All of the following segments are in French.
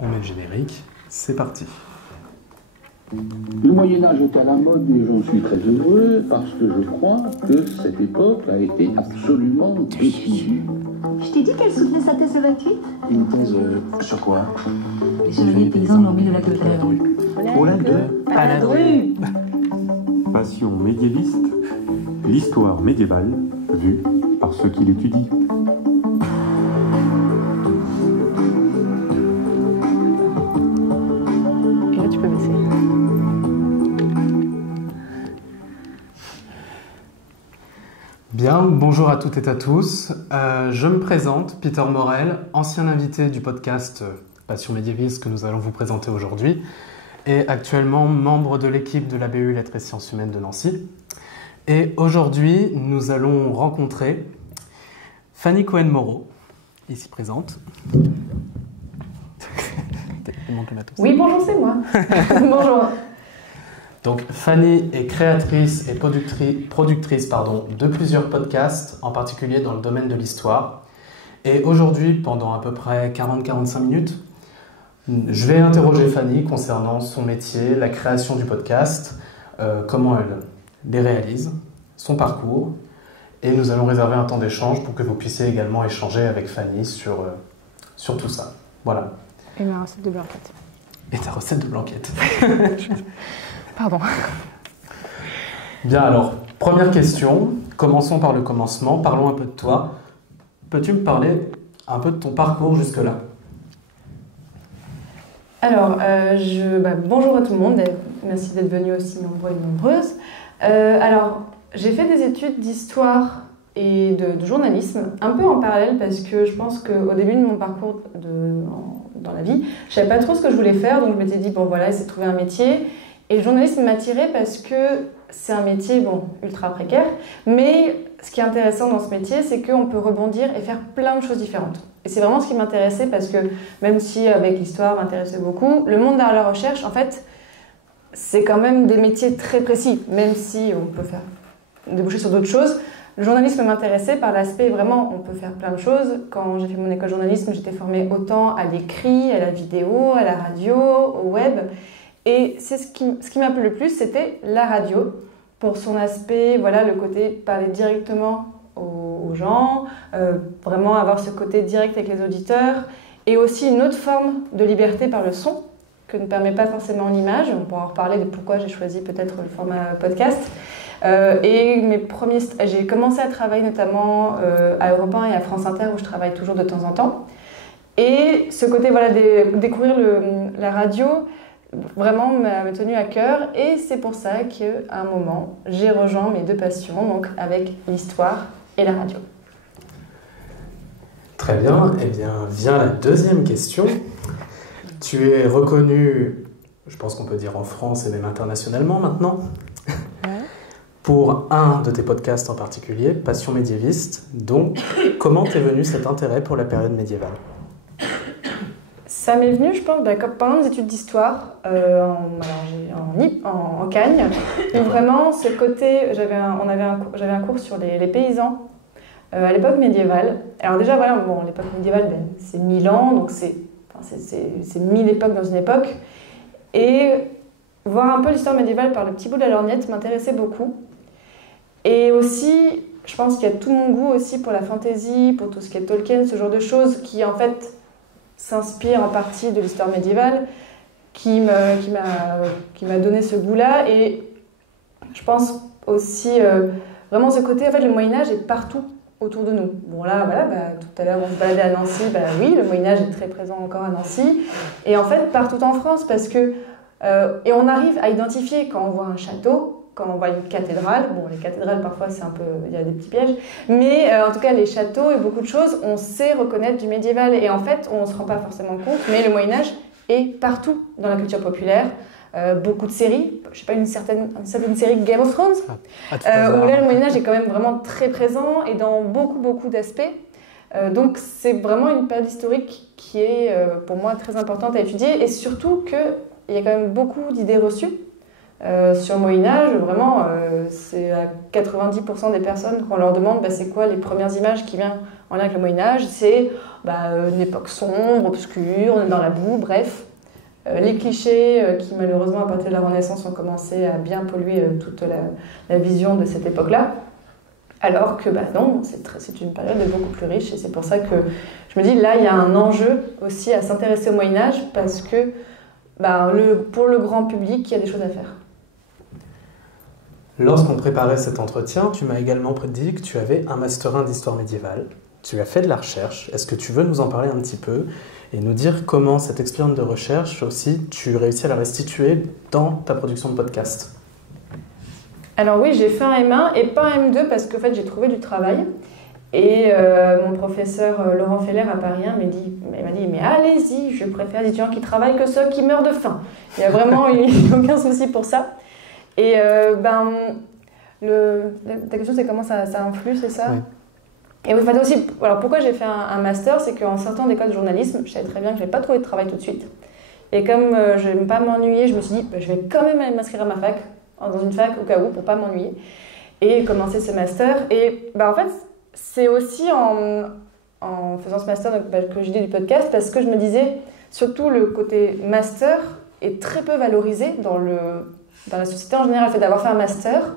On met le générique, c'est parti. Le Moyen-Âge est à la mode et j'en suis très heureux parce que je crois que cette époque a été absolument décisive. Je t'ai dit qu'elle soutenait sa thèse de 28 ? Une thèse sur quoi? Les chevaliers paysans de l'Orbi de la Clôtère. Olympe de Paladru. Passion médiéviste, l'histoire médiévale vue par ceux qui l'étudient. Et là, tu peux baisser. Bien, bonjour à toutes et à tous. Je me présente, Peter Morel, ancien invité du podcast Passion médiéviste que nous allons vous présenter aujourd'hui, et actuellement membre de l'équipe de la BU Lettres et Sciences Humaines de Nancy. Et aujourd'hui, nous allons rencontrer Fanny Cohen-Moreau, ici présente. Il manque le matos. Oui, bonjour, c'est moi. Bonjour. Donc Fanny est créatrice et productrice de plusieurs podcasts, en particulier dans le domaine de l'histoire. Et aujourd'hui, pendant à peu près 40-45 minutes, je vais interroger Fanny concernant son métier, la création du podcast, comment elle les réalise, son parcours. Et nous allons réserver un temps d'échange pour que vous puissiez également échanger avec Fanny sur tout ça. Voilà. Et ma recette de blanquette. Et ta recette de blanquette. Pardon. Bien, alors, première question. Commençons par le commencement. Parlons un peu de toi. Peux-tu me parler un peu de ton parcours jusque-là ? Alors, bonjour à tout le monde. Merci d'être venus aussi nombreux et nombreuses. Alors, j'ai fait des études d'histoire et de journalisme, un peu en parallèle parce que je pense qu'au début de mon parcours dans la vie, je savais pas trop ce que je voulais faire, donc je m'étais dit, bon voilà, essayer de trouver un métier. Et le journalisme m'attirait parce que c'est un métier, ultra précaire, mais ce qui est intéressant dans ce métier, c'est qu'on peut rebondir et faire plein de choses différentes. Et c'est vraiment ce qui m'intéressait parce que même si avec l'histoire m'intéressait beaucoup, le monde derrière la recherche, en fait, c'est quand même des métiers très précis, même si on peut faire déboucher sur d'autres choses. Le journalisme m'intéressait par l'aspect vraiment, on peut faire plein de choses. Quand j'ai fait mon école de journalisme, j'étais formée autant à l'écrit, à la vidéo, à la radio, au web. Et c'est ce qui m'a plu le plus, c'était la radio, pour son aspect, voilà, le côté parler directement aux gens, vraiment avoir ce côté direct avec les auditeurs, et aussi une autre forme de liberté par le son, que ne permet pas forcément l'image. On pourra en reparler de pourquoi j'ai choisi peut-être le format podcast. Et j'ai commencé à travailler notamment à Europe 1 et à France Inter, où je travaille toujours de temps en temps. Et ce côté, voilà, découvrir la radio, vraiment m'a tenu à cœur, et c'est pour ça qu'à un moment, j'ai rejoint mes deux passions, donc avec l'histoire et la radio. Très bien, eh bien vient la deuxième question. Tu es reconnue, je pense qu'on peut dire en France et même internationalement maintenant, pour un de tes podcasts en particulier, Passion médiéviste. Donc, comment t'es venu cet intérêt pour la période médiévale ? Ça m'est venu, je pense, pendant mes études d'histoire, en Cagne, où vraiment ce côté, j'avais un cours sur les paysans à l'époque médiévale. Alors déjà, voilà, l'époque médiévale, c'est 1000 ans, donc c'est 1000 époques dans une époque. Et voir un peu l'histoire médiévale par le petit bout de la lorgnette m'intéressait beaucoup. Et aussi, je pense qu'il y a tout mon goût aussi pour la fantasy, pour tout ce qui est Tolkien, ce genre de choses qui en fait s'inspire en partie de l'histoire médiévale, qui m'a donné ce goût-là. Et je pense aussi vraiment ce côté, en fait, le Moyen-Âge est partout autour de nous. Bon là, voilà, tout à l'heure on se baladait à Nancy, oui, le Moyen-Âge est très présent encore à Nancy, et en fait partout en France, parce que et on arrive à identifier quand on voit un château, quand on voit une cathédrale. Les cathédrales parfois c'est un peu, il y a des petits pièges, mais en tout cas les châteaux et beaucoup de choses, on sait reconnaître du médiéval, et en fait on se rend pas forcément compte, mais le Moyen-Âge est partout dans la culture populaire. Beaucoup de séries, je sais pas, une certaine série Game of Thrones, où là le Moyen-Âge est quand même vraiment très présent et dans beaucoup d'aspects. Donc c'est vraiment une période historique qui est pour moi très importante à étudier, et surtout qu'il y a quand même beaucoup d'idées reçues Sur le Moyen-Âge, vraiment, c'est à 90% des personnes qu'on leur demande c'est quoi les premières images qui viennent en lien avec le Moyen-Âge, c'est une époque sombre, obscure, on est dans la boue, bref. Les clichés qui malheureusement à partir de la Renaissance ont commencé à bien polluer toute la vision de cette époque-là. Alors que non, c'est une période beaucoup plus riche et c'est pour ça que je me dis là il y a un enjeu aussi à s'intéresser au Moyen-Âge parce que pour le grand public il y a des choses à faire. Lorsqu'on préparait cet entretien, tu m'as également dit que tu avais un Master 1 d'histoire médiévale. Tu as fait de la recherche. Est-ce que tu veux nous en parler un petit peu et nous dire comment cette expérience de recherche aussi, tu réussis à la restituer dans ta production de podcast? Alors oui, j'ai fait un M1 et pas un M2 parce qu'en fait j'ai trouvé du travail. Et mon professeur Laurent Feller à Paris m'a dit mais allez-y, je préfère les étudiants qui travaillent que ceux qui meurent de faim. Il n'y a vraiment aucun souci pour ça. Et ta question c'est comment ça influe, c'est ça? Oui. Et en fait aussi, alors pourquoi j'ai fait un master, c'est qu'en sortant d'école de journalisme, je savais très bien que je n'allais pas trouver de travail tout de suite. Et comme je n'aime pas m'ennuyer, je me suis dit je vais quand même aller m'inscrire à ma fac, dans une fac au cas où, pour pas m'ennuyer, et commencer ce master. Et en fait, c'est aussi en faisant ce master que j'ai dit du podcast, parce que je me disais, surtout le côté master est très peu valorisé dans la société en général. Le fait d'avoir fait un master,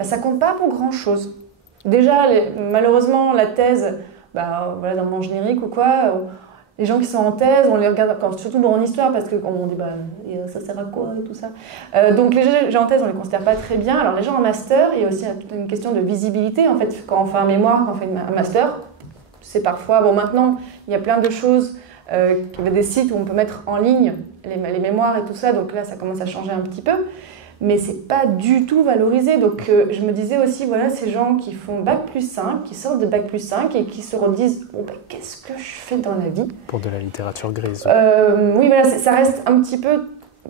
ça compte pas pour grand-chose. Déjà, malheureusement, la thèse, dans mon générique ou quoi, les gens qui sont en thèse, on les regarde, surtout en histoire, parce qu'on dit ça sert à quoi et tout ça. Donc les gens en thèse, on les considère pas très bien. Alors les gens en master, il y a aussi une question de visibilité. En fait, quand on fait un mémoire, quand on fait un master, c'est parfois... maintenant, il y a plein de choses. Il y a des sites où on peut mettre en ligne les mémoires et tout ça. Donc là, ça commence à changer un petit peu. Mais c'est pas du tout valorisé. Donc je me disais aussi, ces gens qui font Bac+5, qui sortent de Bac+5 et qui se redisent qu'est-ce que je fais dans la vie? Pour de la littérature grise. Oui, ça reste un petit peu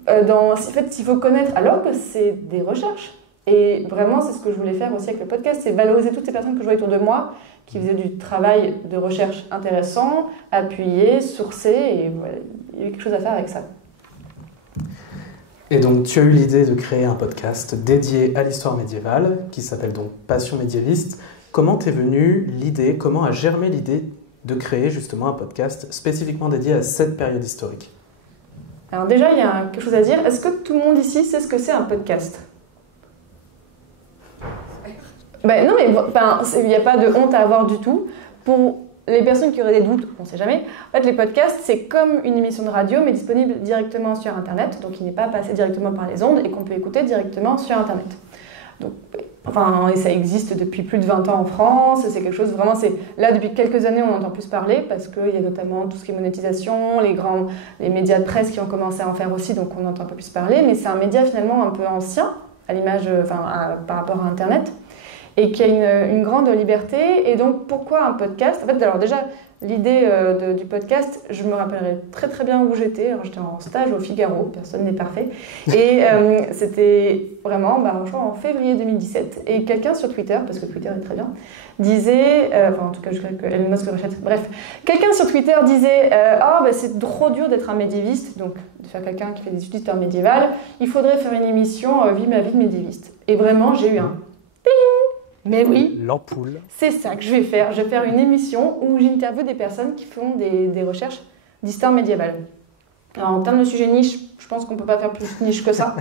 en fait, il faut connaître, alors que c'est des recherches. Et vraiment, c'est ce que je voulais faire aussi avec le podcast, c'est valoriser toutes ces personnes que je vois autour de moi, qui faisaient du travail de recherche intéressant, appuyé, sourcé, et il y a eu quelque chose à faire avec ça. Et donc, tu as eu l'idée de créer un podcast dédié à l'histoire médiévale, qui s'appelle donc Passion médiéviste. Comment t'es venue l'idée, comment a germé l'idée de créer justement un podcast spécifiquement dédié à cette période historique? Alors déjà, il y a quelque chose à dire. Est-ce que tout le monde ici sait ce que c'est un podcast? Non, mais il n'y a pas de honte à avoir du tout. Pour les personnes qui auraient des doutes, on ne sait jamais. En fait, les podcasts, c'est comme une émission de radio, mais disponible directement sur Internet. Donc, il n'est pas passé directement par les ondes et qu'on peut écouter directement sur Internet. Donc, et ça existe depuis plus de 20 ans en France. C'est quelque chose, vraiment, là, depuis quelques années, on entend plus parler parce qu'il y a notamment tout ce qui est monétisation, les médias de presse qui ont commencé à en faire aussi, donc on entend un peu plus parler. Mais c'est un média finalement un peu ancien, à l'image, par rapport à Internet, et qui a une grande liberté. Et donc, pourquoi un podcast? En fait, alors déjà, l'idée du podcast, je me rappellerai très très bien où j'étais. Alors, j'étais en stage au Figaro, personne n'est parfait. Et c'était vraiment en février 2017. Et quelqu'un sur Twitter, parce que Twitter est très bien, disait, en tout cas, je crois que Elon Musk le rachète, bref, quelqu'un sur Twitter disait c'est trop dur d'être un médiéviste, donc de faire quelqu'un qui fait des études d'histoire médiévale, il faudrait faire une émission Vie ma vie de médiéviste. Et vraiment, j'ai eu un ping. Mais oui, l'ampoule. C'est ça que je vais faire. Je vais faire une émission où j'interviewe des personnes qui font des recherches d'histoire médiévale. Alors, en termes de sujet niche, je pense qu'on ne peut pas faire plus niche que ça.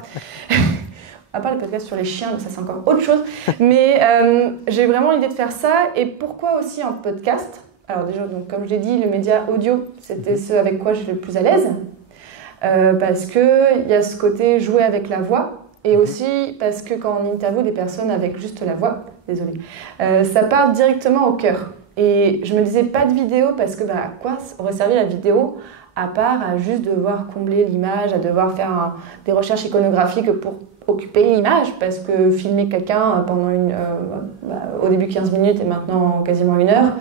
À part le podcast sur les chiens, ça c'est encore autre chose. Mais j'ai vraiment l'idée de faire ça. Et pourquoi aussi un podcast? Alors déjà, donc, comme je l'ai dit, le média audio, c'était ce avec quoi j'étais le plus à l'aise. Parce qu'il y a ce côté jouer avec la voix. Et aussi parce que quand on interviewe des personnes avec juste la voix, ça part directement au cœur. Et je me disais pas de vidéo parce que à quoi aurait servi la vidéo à part à juste devoir combler l'image, à devoir faire des recherches iconographiques pour occuper l'image, parce que filmer quelqu'un pendant au début 15 minutes et maintenant quasiment 1 heure,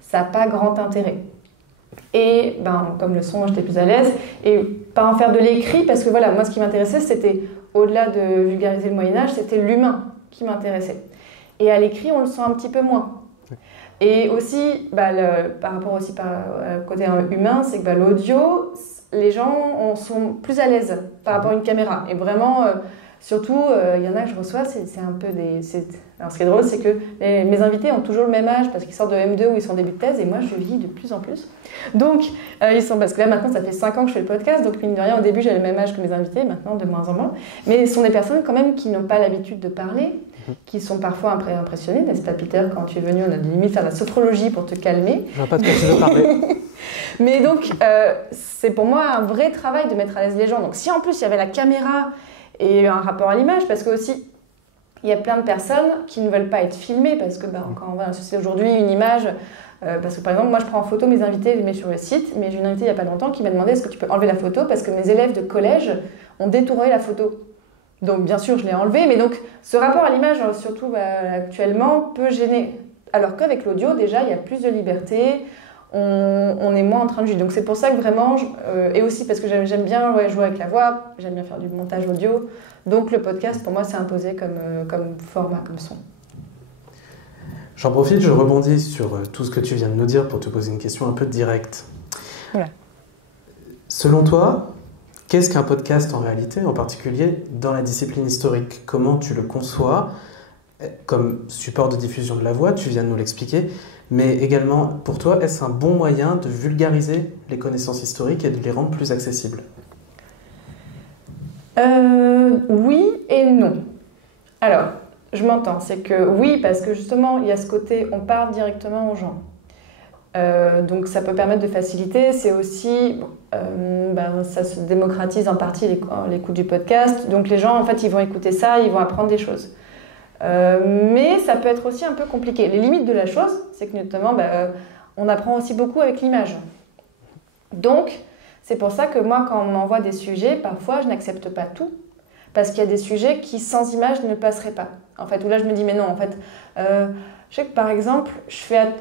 ça n'a pas grand intérêt. Et comme le son, j'étais plus à l'aise, et pas en faire de l'écrit, parce que moi ce qui m'intéressait, c'était, au-delà de vulgariser le Moyen-Âge, c'était l'humain qui m'intéressait. Et à l'écrit, on le sent un petit peu moins. Et aussi, par rapport aussi au côté humain, c'est que l'audio, les gens sont plus à l'aise par rapport à une caméra. Et vraiment, Surtout, il y en a que je reçois, c'est un peu des... Alors ce qui est drôle, c'est que mes invités ont toujours le même âge parce qu'ils sortent de M2 ou ils sont en début de thèse et moi je vieillis de plus en plus. Donc, parce que là maintenant ça fait 5 ans que je fais le podcast, donc mine de rien au début j'avais le même âge que mes invités, maintenant de moins en moins. Mais ce sont des personnes quand même qui n'ont pas l'habitude de parler, qui sont parfois impressionnées, n'est-ce pas Peter? Quand tu es venu, on a limite faire de la sophrologie pour te calmer. Je vois pas de quoi tu veux parler. Mais donc, c'est pour moi un vrai travail de mettre à l'aise les gens. Donc si en plus il y avait la caméra et un rapport à l'image, parce que aussi, il y a plein de personnes qui ne veulent pas être filmées, parce que quand on va dans la société aujourd'hui, une image, parce que par exemple, moi je prends en photo mes invités, je les mets sur le site, mais j'ai une invitée il n'y a pas longtemps qui m'a demandé est-ce que tu peux enlever la photo, parce que mes élèves de collège ont détourné la photo. Donc bien sûr, je l'ai enlevée, mais donc ce rapport à l'image, surtout actuellement, peut gêner. Alors qu'avec l'audio, déjà, il y a plus de liberté, on est moins en train de juger. Donc c'est pour ça que vraiment, et aussi parce que j'aime bien jouer avec la voix, j'aime bien faire du montage audio, donc le podcast pour moi c'est imposé comme format, comme son. J'en profite, je rebondis sur tout ce que tu viens de nous dire pour te poser une question un peu directe. Voilà. Selon toi, qu'est-ce qu'un podcast en réalité, en particulier dans la discipline historique? Comment tu le conçois comme support de diffusion de la voix? Tu viens de nous l'expliquer. Mais également, pour toi, est-ce un bon moyen de vulgariser les connaissances historiques et de les rendre plus accessibles? Oui et non. Alors, je m'entends, c'est que oui, parce que justement, il y a ce côté, on parle directement aux gens. Donc ça peut permettre de faciliter, c'est aussi, ça se démocratise en partie l'écoute du podcast. Donc les gens, en fait, ils vont écouter ça, ils vont apprendre des choses. Mais ça peut être aussi un peu compliqué. Les limites de la chose, c'est que notamment, on apprend aussi beaucoup avec l'image. Donc, c'est pour ça que moi, quand on m'envoie des sujets, parfois, je n'accepte pas tout. Parce qu'il y a des sujets qui, sans image, ne passeraient pas. En fait, où là, je me dis, mais non, en fait... je sais que, par exemple,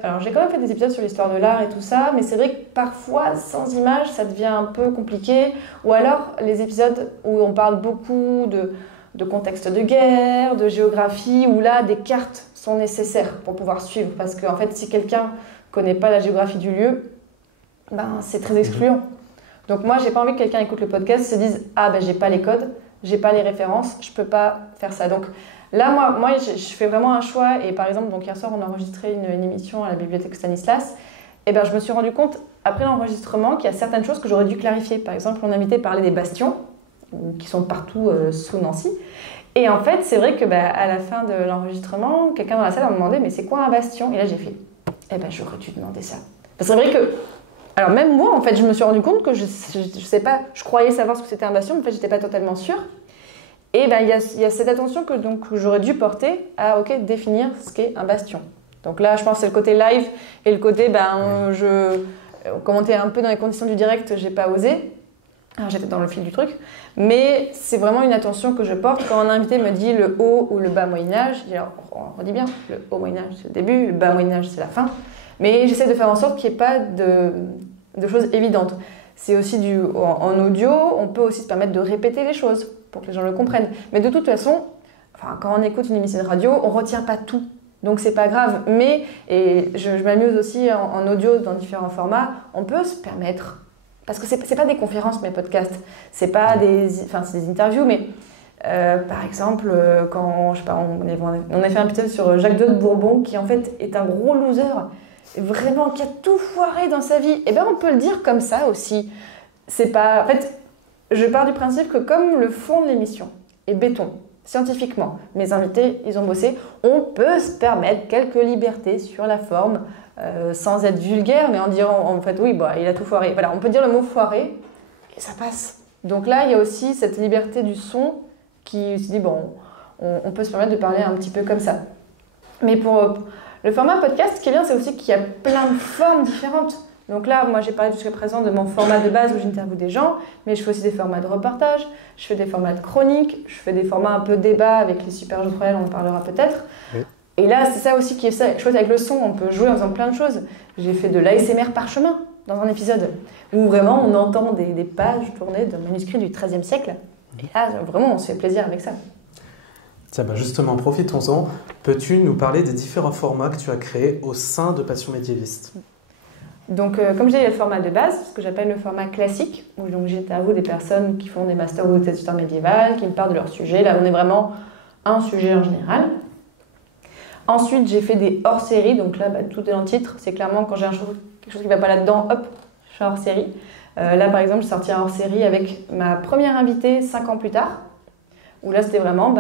alors j'ai quand même fait des épisodes sur l'histoire de l'art et tout ça, mais c'est vrai que parfois, sans image, ça devient un peu compliqué. Ou alors, les épisodes où on parle beaucoup de contexte de guerre, de géographie, où là, des cartes sont nécessaires pour pouvoir suivre. Parce qu'en fait, si quelqu'un ne connaît pas la géographie du lieu, c'est très excluant. Donc moi, j'ai pas envie que quelqu'un écoute le podcast et se dise « Ah, j'ai pas les codes, j'ai pas les références, je peux pas faire ça. » Donc là, moi je fais vraiment un choix. Et par exemple, donc hier soir, on a enregistré une émission à la bibliothèque Stanislas. Et je me suis rendu compte, après l'enregistrement, qu'il y a certaines choses que j'aurais dû clarifier. Par exemple, on invitait à parler des bastions, qui sont partout sous Nancy. Et en fait, c'est vrai que à la fin de l'enregistrement, quelqu'un dans la salle m'a demandé « Mais c'est quoi un bastion ?» Et là, j'ai fait « j'aurais dû demander ça. » Parce que c'est vrai que... Alors même moi, en fait, je me suis rendu compte que je sais pas, je croyais savoir ce que c'était un bastion, mais en fait, j'étais pas totalement sûre. Et il y a cette attention que j'aurais dû porter à définir ce qu'est un bastion. Donc là, je pense que c'est le côté live et le côté, commenter un peu dans les conditions du direct, j'ai pas osé. Alors, j'étais dans le fil du truc. Mais c'est vraiment une attention que je porte quand un invité me dit le haut ou le bas Moyen-Âge. On redit bien, le haut Moyen-Âge c'est le début, le bas Moyen-Âge c'est la fin. Mais j'essaie de faire en sorte qu'il n'y ait pas de choses évidentes. C'est aussi en audio, on peut aussi se permettre de répéter les choses pour que les gens le comprennent. Mais de toute façon, quand on écoute une émission de radio, on ne retient pas tout. Donc c'est pas grave. Mais, et je m'amuse aussi en audio dans différents formats, on peut se permettre, parce que c'est pas des conférences mes podcasts, c'est pas c'est des interviews, mais par exemple, quand on a fait un épisode sur Jacques II de Bourbon, qui en fait est un gros loser, vraiment qui a tout foiré dans sa vie, on peut le dire comme ça aussi. C'est pas... En fait, je pars du principe que comme le fond de l'émission est béton, scientifiquement, mes invités, ils ont bossé, on peut se permettre quelques libertés sur la forme, sans être vulgaire, mais en disant, en fait, oui, il a tout foiré. Voilà, on peut dire le mot foiré, et ça passe. Donc là, il y a aussi cette liberté du son qui se dit, on peut se permettre de parler un petit peu comme ça. Mais pour... Le format podcast, ce qui est bien, c'est aussi qu'il y a plein de formes différentes. Donc là, moi, j'ai parlé jusqu'à présent de mon format de base où j'interviewe des gens, mais je fais aussi des formats de reportage, je fais des formats de chronique, je fais des formats un peu débat avec les super jeux de royal, on en parlera peut-être. Oui. Et là, c'est ça aussi qui est chouette avec le son, on peut jouer en faisant plein de choses. J'ai fait de l'ASMR parchemin dans un épisode, où vraiment on entend des pages tournées d'un manuscrit du XIIIe siècle. Et là, vraiment, on se fait plaisir avec ça. Tiens, justement, profitons-en. Peux-tu nous parler des différents formats que tu as créés au sein de Passion médiéviste ? Donc, comme je disais, il y a le format de base, ce que j'appelle le format classique, où donc j'interviewe des personnes qui font des masters ou des histoires médiévales, qui me parlent de leur sujet. Là, on est vraiment à un sujet en général. Ensuite, j'ai fait des hors-séries, donc là, tout est dans le titre. C'est clairement quand j'ai quelque chose qui ne va pas là-dedans, hop, je fais hors-série. Là, par exemple, j'ai sorti un hors-série avec ma première invitée 5 ans plus tard, où là, c'était vraiment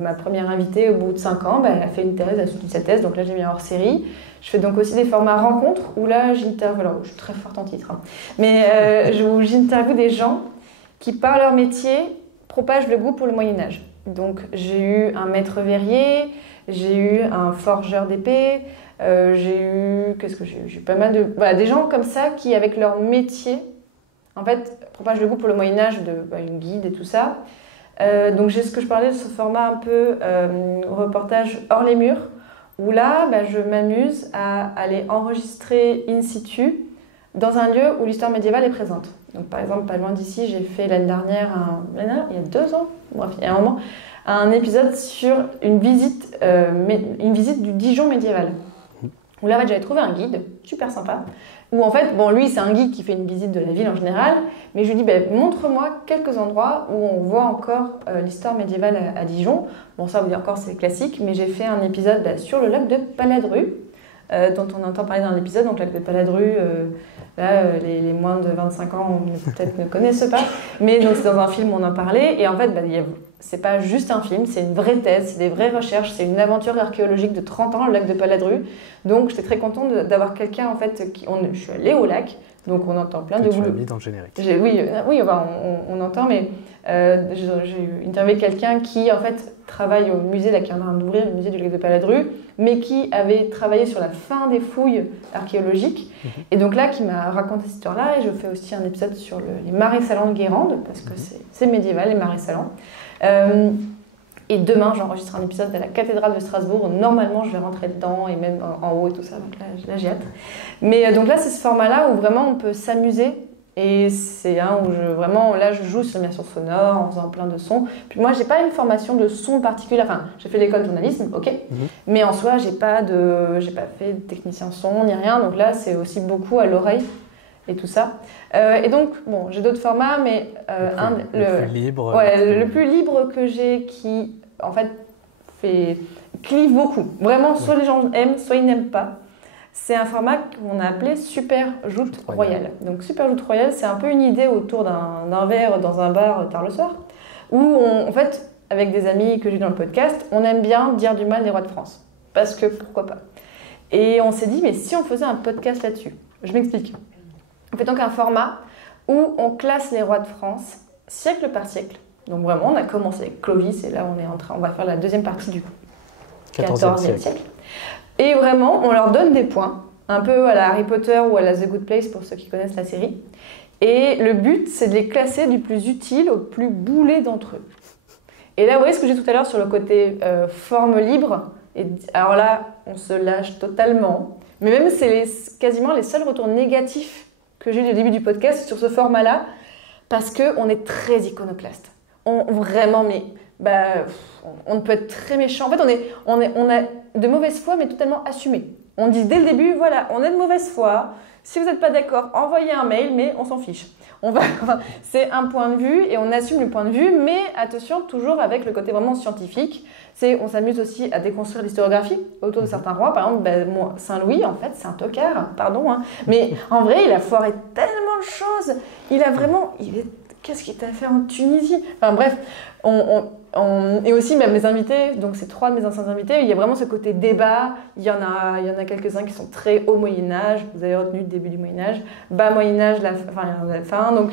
ma première invitée au bout de 5 ans, elle a fait une thèse, elle a soutenu sa thèse, donc là, j'ai mis un hors-série. Je fais donc aussi des formats rencontres, où là, j'interviewe, alors je suis très forte en titre, hein, mais j'interviewe des gens qui, par leur métier, propagent le goût pour le Moyen-Âge. Donc, j'ai eu un maître verrier, j'ai eu un forgeur d'épée, qu'est-ce que j'ai eu? J'ai eu pas mal de... Voilà, des gens comme ça qui, avec leur métier, en fait, propagent le goût pour le Moyen-Âge, une guide et tout ça. Donc j'ai ce que je parlais de ce format un peu reportage hors les murs, où là, je m'amuse à aller enregistrer in situ dans un lieu où l'histoire médiévale est présente. Donc par exemple, pas loin d'ici, j'ai fait l'année dernière, il y a 2 ans, bref, il y a un moment, un épisode sur une visite du Dijon médiéval. Où là, j'avais trouvé un guide, super sympa, où en fait, lui, c'est un guide qui fait une visite de la ville en général, mais je lui dis, montre-moi quelques endroits où on voit encore l'histoire médiévale à Dijon. Bon, ça, vous dire encore, c'est classique, mais j'ai fait un épisode sur le lac de Paladru, dont on entend parler dans l'épisode, donc le lac de Paladru, les moins de 25 ans peut-être ne connaissent pas, mais donc c'est dans un film où on en parlait, et en fait, c'est pas juste un film, c'est une vraie thèse, c'est des vraies recherches, c'est une aventure archéologique de 30 ans, le lac de Paladru. Donc j'étais très contente d'avoir quelqu'un, en fait, je suis allée au lac, donc on entend plein de... Tu l'as mis dans le générique. Oui, on entend, mais j'ai interviewé quelqu'un qui, en fait, travaille au musée, là, qui est en train d'ouvrir, le musée du lac de Paladru, mais qui avait travaillé sur la fin des fouilles archéologiques. Et donc là, qui m'a raconté cette histoire-là, et je fais aussi un épisode sur les marais salants de Guérande, parce que c'est médiéval, les marais salants. Et demain, j'enregistre un épisode à la cathédrale de Strasbourg. Normalement, je vais rentrer dedans et même en haut et tout ça. Donc là j'ai hâte. Mais donc là, c'est ce format-là où vraiment on peut s'amuser. Et c'est un où je joue sur bien sûr sonore en faisant plein de sons. Puis moi, j'ai pas une formation de son particulière. Enfin, j'ai fait l'école de journalisme, ok. Mais en soi, j'ai pas fait de technicien son ni rien. Donc là, c'est aussi beaucoup à l'oreille. Et tout ça. Et donc, j'ai d'autres formats, mais le plus libre. Ouais, le plus libre que j'ai, qui en fait clive beaucoup. Vraiment, soit les gens aiment, soit ils n'aiment pas. C'est un format qu'on a appelé Super Joute Royale. Donc, Super Joute Royale, c'est un peu une idée autour d'un verre dans un bar tard le soir, où en fait, avec des amis que j'ai dans le podcast, on aime bien dire du mal des rois de France. Parce que pourquoi pas. Et on s'est dit, mais si on faisait un podcast là-dessus? Je m'explique. On fait donc un format où on classe les rois de France siècle par siècle. Donc vraiment, on a commencé avec Clovis et là on va faire la deuxième partie du XIVe siècle. Et vraiment, on leur donne des points, un peu à la Harry Potter ou à la The Good Place pour ceux qui connaissent la série. Et le but, c'est de les classer du plus utile au plus boulet d'entre eux. Et là, vous voyez ce que j'ai dit tout à l'heure sur le côté forme libre. Et alors là, on se lâche totalement. Mais même, c'est quasiment les seuls retours négatifs que j'ai eu au début du podcast sur ce format-là, parce qu'on est très iconoclaste. On ne peut être très méchant. En fait, on a de mauvaise foi, mais totalement assumé. On dit dès le début, voilà, on est de mauvaise foi. Si vous n'êtes pas d'accord, envoyez un mail, mais on s'en fiche. C'est un point de vue et on assume le point de vue, mais attention, toujours avec le côté vraiment scientifique. On s'amuse aussi à déconstruire l'historiographie autour de certains rois. Par exemple, Saint-Louis, en fait, c'est un tocard, pardon. Mais en vrai, il a foiré tellement de choses. Qu'est-ce qu'il t'a fait en Tunisie? Enfin bref, et aussi même mes invités, donc c'est 3 de mes anciens invités, il y a vraiment ce côté débat. Il y en a quelques-uns qui sont très haut Moyen-Âge, vous avez retenu le début du Moyen-Âge, bas Moyen-Âge, la fin, donc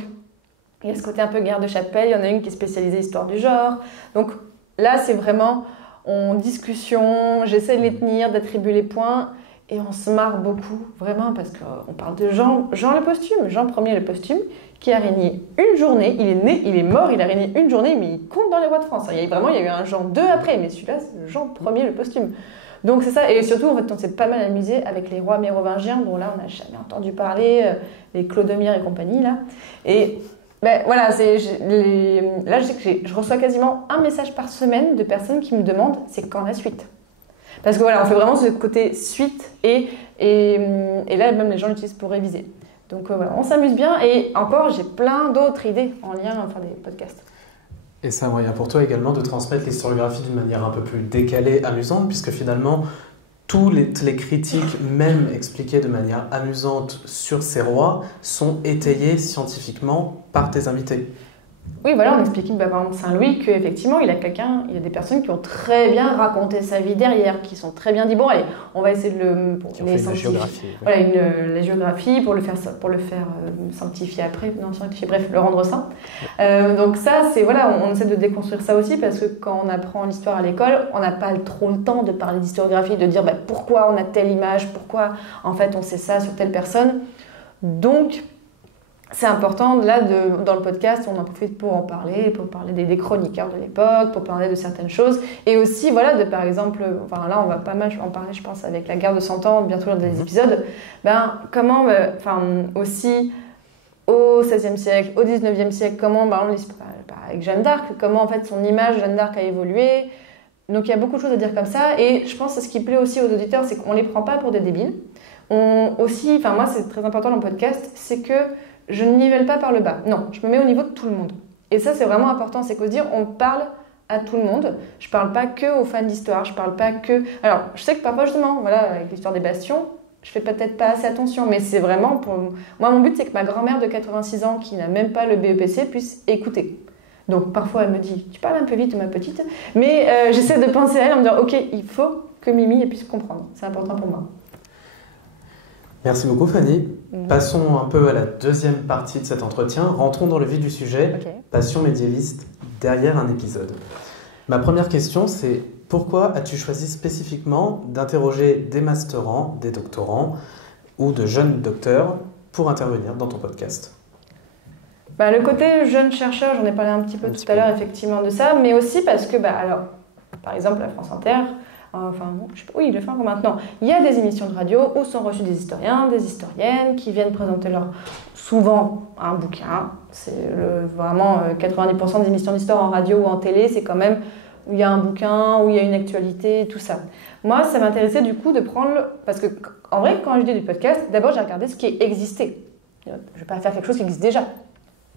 il y a ce côté un peu guerre de chapelle, il y en a une qui est spécialisée histoire du genre. Donc là, c'est vraiment en discussion, j'essaie de les tenir, d'attribuer les points, et on se marre beaucoup, vraiment, parce qu'on parle de Jean le posthume, Jean Ier le posthume, qui a régné une journée, il est né, il est mort, il a régné une journée, mais il compte dans les rois de France. Il y a eu un Jean II après, mais celui-là, c'est le Jean Ier le posthume. Donc c'est ça, et surtout, en fait, on s'est pas mal amusé avec les rois mérovingiens, dont là, on n'a jamais entendu parler, les Clodomir et compagnie, là. Et voilà, là, je sais que je reçois quasiment un message par semaine de personnes qui me demandent, c'est quand la suite ? Parce que voilà, on fait vraiment ce côté suite et là, même les gens l'utilisent pour réviser. Donc voilà, on s'amuse bien et encore, j'ai plein d'autres idées en lien à faire des podcasts. Et c'est un moyen pour toi également de transmettre l'historiographie d'une manière un peu plus décalée, amusante, puisque finalement, toutes les critiques, même expliquées de manière amusante sur ces rois, sont étayées scientifiquement par tes invités. Oui, voilà, on explique par exemple Saint-Louis qu'effectivement, il y a des personnes qui ont très bien raconté sa vie derrière, qui sont très bien dit, bon allez, on va essayer de le... Qui ont fait une géographie. Voilà, la géographie pour le faire sanctifier après, bref, le rendre saint. Donc ça, c'est, voilà, on essaie de déconstruire ça aussi, parce que quand on apprend l'histoire à l'école, on n'a pas trop le temps de parler d'historiographie, de dire pourquoi on a telle image, pourquoi en fait on sait ça sur telle personne. Donc, c'est important, là, dans le podcast, on en profite pour parler des chroniqueurs de l'époque, pour parler de certaines choses. Et aussi, voilà, par exemple, enfin là, on va pas mal en parler, je pense, avec la guerre de 100 ans, bientôt dans des épisodes. Comment, aussi, au XVIe siècle, au XIXe siècle, comment, par exemple, avec Jeanne d'Arc, comment, en fait, son image, Jeanne d'Arc, a évolué. Donc, il y a beaucoup de choses à dire comme ça. Et je pense que ce qui plaît aussi aux auditeurs, c'est qu'on les prend pas pour des débiles. Moi, c'est très important dans le podcast, c'est que je ne nivelle pas par le bas. Non, je me mets au niveau de tout le monde. Et ça, c'est vraiment important. C'est qu'au dire, on parle à tout le monde. Je ne parle pas que aux fans d'histoire. Je parle pas que... Alors, je sais que parfois, justement, voilà, avec l'histoire des bastions, je fais peut-être pas assez attention. Mais c'est vraiment pour... Moi, mon but, c'est que ma grand-mère de 86 ans, qui n'a même pas le BEPC, puisse écouter. Donc, parfois, elle me dit, tu parles un peu vite, ma petite. Mais j'essaie de penser à elle en me disant, OK, il faut que Mimi puisse comprendre. C'est important pour moi. Merci beaucoup Fanny. Passons un peu à la deuxième partie de cet entretien. Rentrons dans le vif du sujet. Okay. Passion médiéviste derrière un épisode. Ma première question, c'est pourquoi as-tu choisi spécifiquement d'interroger des masterants, des doctorants ou de jeunes docteurs pour intervenir dans ton podcast ? Le côté jeune chercheur, j'en ai parlé un petit peu tout à l'heure effectivement de ça, mais aussi parce que, par exemple, la France Inter... ils le font encore maintenant. Il y a des émissions de radio où sont reçus des historiens, des historiennes qui viennent présenter souvent un bouquin. C'est vraiment 90% des émissions d'histoire en radio ou en télé, c'est quand même où il y a un bouquin, où il y a une actualité, tout ça. Moi, ça m'intéressait du coup de prendre... Parce que, en vrai, quand je dis du podcast, d'abord j'ai regardé ce qui existait. Je ne vais pas faire quelque chose qui existe déjà.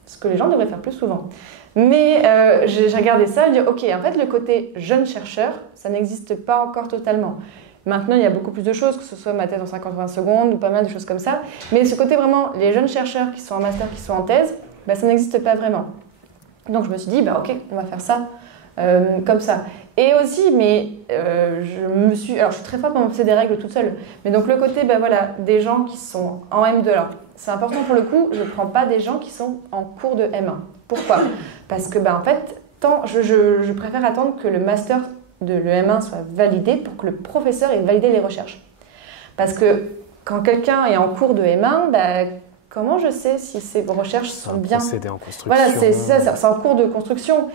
Ce que les gens devraient faire plus souvent. Mais j'ai regardé ça, je me dis, ok, en fait, le côté jeune chercheur, ça n'existe pas encore totalement. Maintenant, il y a beaucoup plus de choses, que ce soit ma thèse en 50-20 secondes ou pas mal de choses comme ça. Mais ce côté vraiment, les jeunes chercheurs qui sont en master, qui sont en thèse, ça n'existe pas vraiment. Donc je me suis dit, ok, on va faire ça comme ça. Et aussi, alors je suis très forte pour me fixer des règles toute seule. Mais donc le côté, des gens qui sont en M2, alors c'est important pour le coup, je ne prends pas des gens qui sont en cours de M1. Pourquoi ? Parce que, en fait, je préfère attendre que le master de l'EM1 soit validé pour que le professeur ait validé les recherches. Parce que quand quelqu'un est en cours de M1, comment je sais si ces recherches sont bien ? C'est un procédé en construction. Voilà, c'est ça, c'est en cours de construction.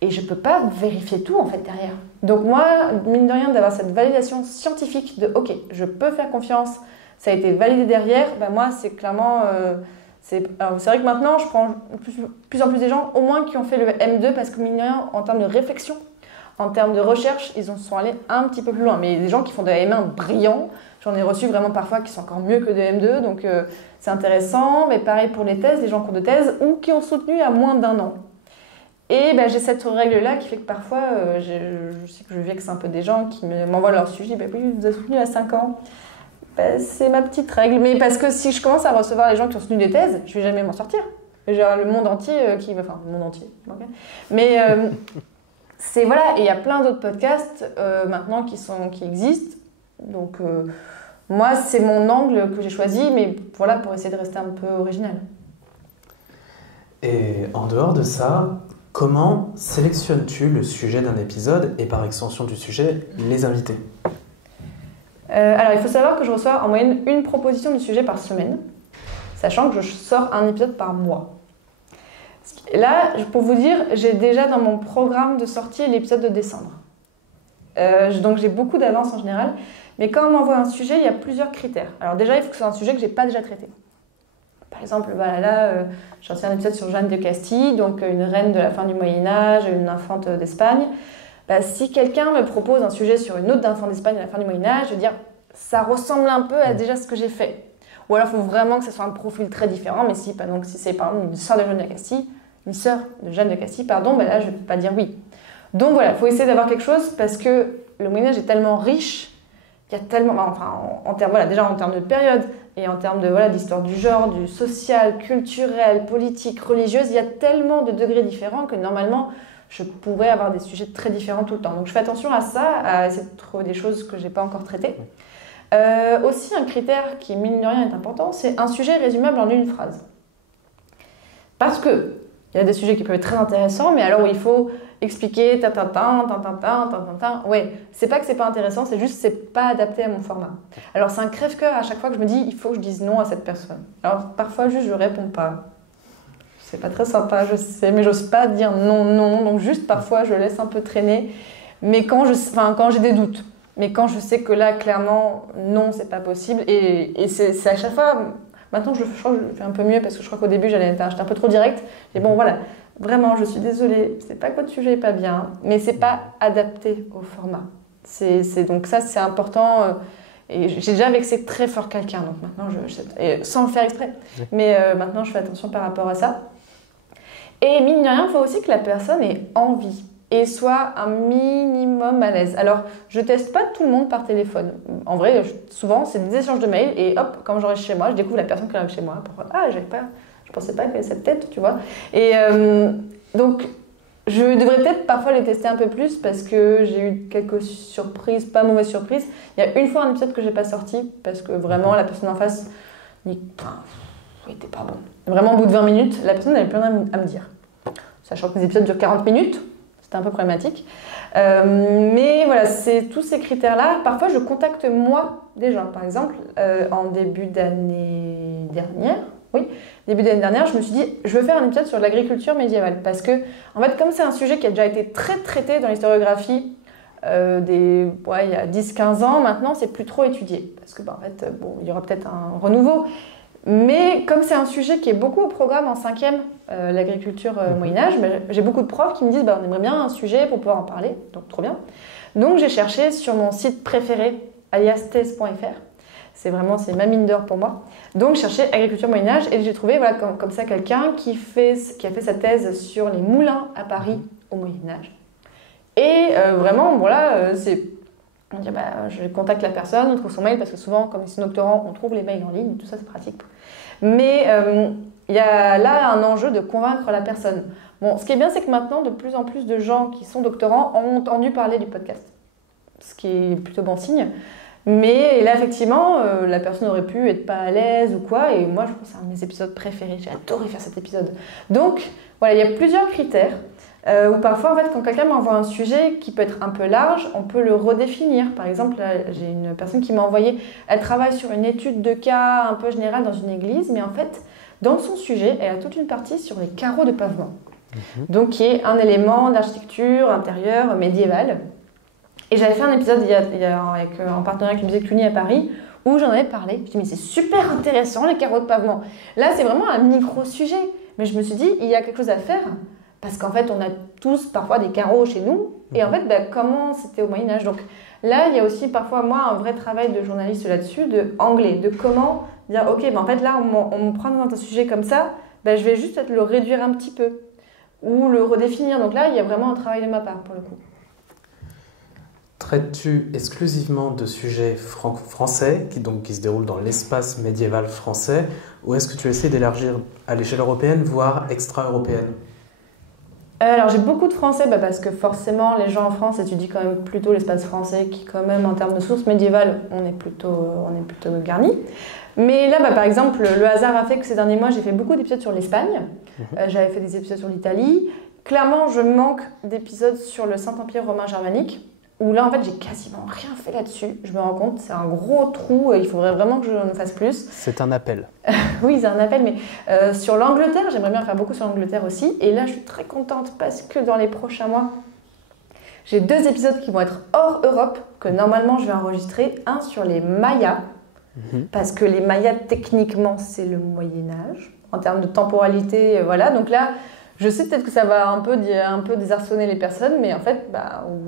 Et je ne peux pas vérifier tout, en fait, derrière. Donc moi, mine de rien, d'avoir cette validation scientifique de « Ok, je peux faire confiance, ça a été validé derrière », moi, c'est clairement... c'est vrai que maintenant, je prends plus en plus des gens, au moins qui ont fait le M2, parce que mine de rien, en termes de réflexion, en termes de recherche, ils sont allés un petit peu plus loin. Mais des gens qui font de la M1 brillants, j'en ai reçu vraiment parfois qui sont encore mieux que de M2, donc c'est intéressant. Mais pareil pour les thèses, les gens en cours de thèse, ou qui ont soutenu à moins d'1 an. Et j'ai cette règle-là qui fait que parfois, je sais que je vexe un peu des gens qui m'envoient leur sujet, oui, vous avez soutenu à 5 ans. C'est ma petite règle, mais parce que si je commence à recevoir les gens qui ont soutenu des thèses, je vais jamais m'en sortir. J'ai le monde entier le monde entier. Okay. Mais c'est voilà, et il y a plein d'autres podcasts maintenant qui existent. Donc moi, c'est mon angle que j'ai choisi, mais voilà, pour essayer de rester un peu original. Et en dehors de ça, comment sélectionnes-tu le sujet d'un épisode et par extension du sujet, les invités ? Alors, il faut savoir que je reçois en moyenne une proposition de sujet par semaine, sachant que je sors un épisode par mois. Là, pour vous dire, j'ai déjà dans mon programme de sortie l'épisode de décembre. Donc, j'ai beaucoup d'avance en général. Mais quand on m'envoie un sujet, il y a plusieurs critères. Alors déjà, il faut que ce soit un sujet que je n'ai pas déjà traité. Par exemple, j'ai sorti un épisode sur Jeanne de Castille, donc une reine de la fin du Moyen-Âge, une infante d'Espagne. Bah, si quelqu'un me propose un sujet sur une autre dansante d'Espagne à la fin du Moyen-Âge, je veux dire, ça ressemble un peu à déjà ce que j'ai fait. Ou alors, il faut vraiment que ce soit un profil très différent. Mais si c'est par exemple une sœur de Jeanne de Castille, bah là, je ne peux pas dire oui. Donc voilà, il faut essayer d'avoir quelque chose parce que le Moyen-Âge est tellement riche, il y a tellement, déjà en termes de période et en termes d'histoire du genre, du social, culturel, politique, religieuse, il y a tellement de degrés différents que normalement, je pourrais avoir des sujets très différents tout le temps. Donc je fais attention à ça, à essayer de trouver des choses que je n'ai pas encore traitées. Aussi, un critère qui, mine de rien, est important, c'est un sujet résumable en une phrase. Parce que il y a des sujets qui peuvent être très intéressants, mais alors où il faut expliquer ouais, c'est pas que c'est pas intéressant, c'est juste que c'est pas adapté à mon format. Alors c'est un crève-cœur à chaque fois que je me dis il faut que je dise non à cette personne. Alors parfois juste je réponds pas. C'est pas très sympa, je sais, mais j'ose pas dire non, donc juste parfois je laisse un peu traîner. Mais quand j'ai des doutes, mais quand je sais que là clairement non c'est pas possible et c'est à chaque fois. Maintenant, je crois que je fais un peu mieux parce que je crois qu'au début, j'étais un peu trop direct. Et bon, voilà, vraiment, je suis désolée. C'est pas que votre sujet n'est pas bien, mais c'est pas adapté au format. Donc ça, c'est important. Et j'ai déjà vexé très fort quelqu'un, donc maintenant, sans le faire exprès. Mais maintenant, je fais attention par rapport à ça. Et mine de rien, il faut aussi que la personne ait envie et soit un minimum à l'aise. Alors, je teste pas tout le monde par téléphone. En vrai, souvent, c'est des échanges de mails et hop, quand je reste chez moi, je découvre la personne qui arrive chez moi. Je pensais pas qu'elle avait cette tête, tu vois. Et donc, je devrais peut-être parfois les tester un peu plus parce que j'ai eu quelques surprises, pas mauvaises surprises. Il y a une fois un épisode que j'ai pas sorti parce que vraiment, la personne en face était pas bon. Vraiment, au bout de 20 minutes, la personne n'avait plus rien à me dire. Sachant que les épisodes durent 40 minutes. C'est un peu problématique. Mais voilà, c'est tous ces critères-là. Parfois, je contacte moi des gens. Par exemple, en début d'année dernière, je me suis dit, je veux faire un épisode sur l'agriculture médiévale. Parce que, en fait, comme c'est un sujet qui a déjà été très traité dans l'historiographie il y a 10-15 ans, maintenant, c'est plus trop étudié. Parce que, il y aura peut-être un renouveau. Mais comme c'est un sujet qui est beaucoup au programme en 5e, l'agriculture Moyen-Âge, j'ai beaucoup de profs qui me disent on aimerait bien un sujet pour pouvoir en parler, donc trop bien. Donc j'ai cherché sur mon site préféré, alias thèse.fr, c'est ma mine d'or pour moi. Donc j'ai cherché agriculture Moyen-Âge et j'ai trouvé comme ça quelqu'un qui a fait sa thèse sur les moulins à Paris au Moyen-Âge. Et je contacte la personne, on trouve son mail parce que souvent, comme c'est doctorant, on trouve les mails en ligne, tout ça c'est pratique. Mais il y a là un enjeu de convaincre la personne. Bon, ce qui est bien, c'est que maintenant, de plus en plus de gens qui sont doctorants ont entendu parler du podcast, ce qui est plutôt bon signe. Mais là, effectivement, la personne aurait pu être pas à l'aise ou quoi, et moi, je pense que c'est un de mes épisodes préférés. J'ai adoré faire cet épisode. Donc, voilà, il y a plusieurs critères. Ou parfois, en fait, quand quelqu'un m'envoie un sujet qui peut être un peu large, on peut le redéfinir. Par exemple, là, j'ai une personne qui m'a envoyé, elle travaille sur une étude de cas un peu générale dans une église, mais en fait, dans son sujet, elle a toute une partie sur les carreaux de pavement. Donc, qui est un élément d'architecture intérieure médiévale. Et j'avais fait un épisode en partenariat avec le musée Cluny à Paris, où j'en avais parlé. Je me suis dit, mais c'est super intéressant, les carreaux de pavement. Là, c'est vraiment un micro-sujet. Mais je me suis dit, il y a quelque chose à faire. Parce qu'en fait, on a tous parfois des carreaux chez nous. Et en fait, comment c'était au Moyen-Âge. Donc là, il y a aussi parfois, moi, un vrai travail de journaliste là-dessus, de anglais, de comment dire, ok, en fait, là, on me prend dans un sujet comme ça, je vais juste peut-être le réduire un petit peu ou le redéfinir. Donc là, il y a vraiment un travail de ma part, pour le coup. Traites-tu exclusivement de sujets français qui se déroulent dans l'espace médiéval français, ou est-ce que tu essaies d'élargir à l'échelle européenne, voire extra-européenne ? Alors j'ai beaucoup de français parce que forcément les gens en France étudient quand même plutôt l'espace français qui quand même en termes de sources médiévales on est plutôt garni. Mais là par exemple le hasard a fait que ces derniers mois j'ai fait beaucoup d'épisodes sur l'Espagne, j'avais fait des épisodes sur l'Italie. Clairement je manque d'épisodes sur le Saint-Empire romain germanique où là en fait j'ai quasiment rien fait là-dessus, je me rends compte, c'est un gros trou, il faudrait vraiment que je ne fasse plus. C'est un appel. Oui, c'est un appel, mais sur l'Angleterre, j'aimerais bien faire beaucoup sur l'Angleterre aussi, et là je suis très contente parce que dans les prochains mois, j'ai 2 épisodes qui vont être hors Europe, que normalement je vais enregistrer, un sur les Mayas, parce que les Mayas techniquement c'est le Moyen-Âge, en termes de temporalité, voilà, donc là Je sais peut-être que ça va un peu désarçonner les personnes, mais en fait,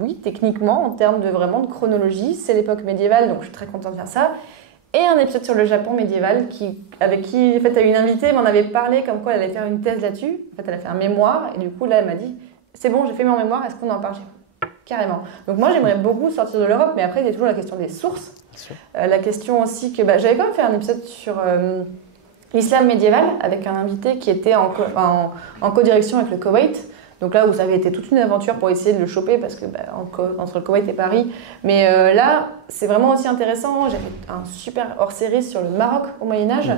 oui, techniquement, en termes de vraiment de chronologie, c'est l'époque médiévale, donc je suis très contente de faire ça. Et un épisode sur le Japon médiéval, avec qui, en fait, elle a une invitée, m'en avait parlé comme quoi elle allait faire une thèse là-dessus. En fait, elle a fait un mémoire, et du coup, là, elle m'a dit, c'est bon, j'ai fait mon mémoire, est-ce qu'on en parle? Carrément. Donc moi, j'aimerais beaucoup sortir de l'Europe, mais après, il y a toujours la question des sources. La question aussi que j'avais quand même fait un épisode sur l'islam médiéval avec un invité qui était en co-direction avec le Koweït. Donc là où ça avait été toute une aventure pour essayer de le choper parce que entre le Koweït et Paris. Mais là, c'est vraiment aussi intéressant. J'ai fait un super hors-série sur le Maroc au Moyen-Âge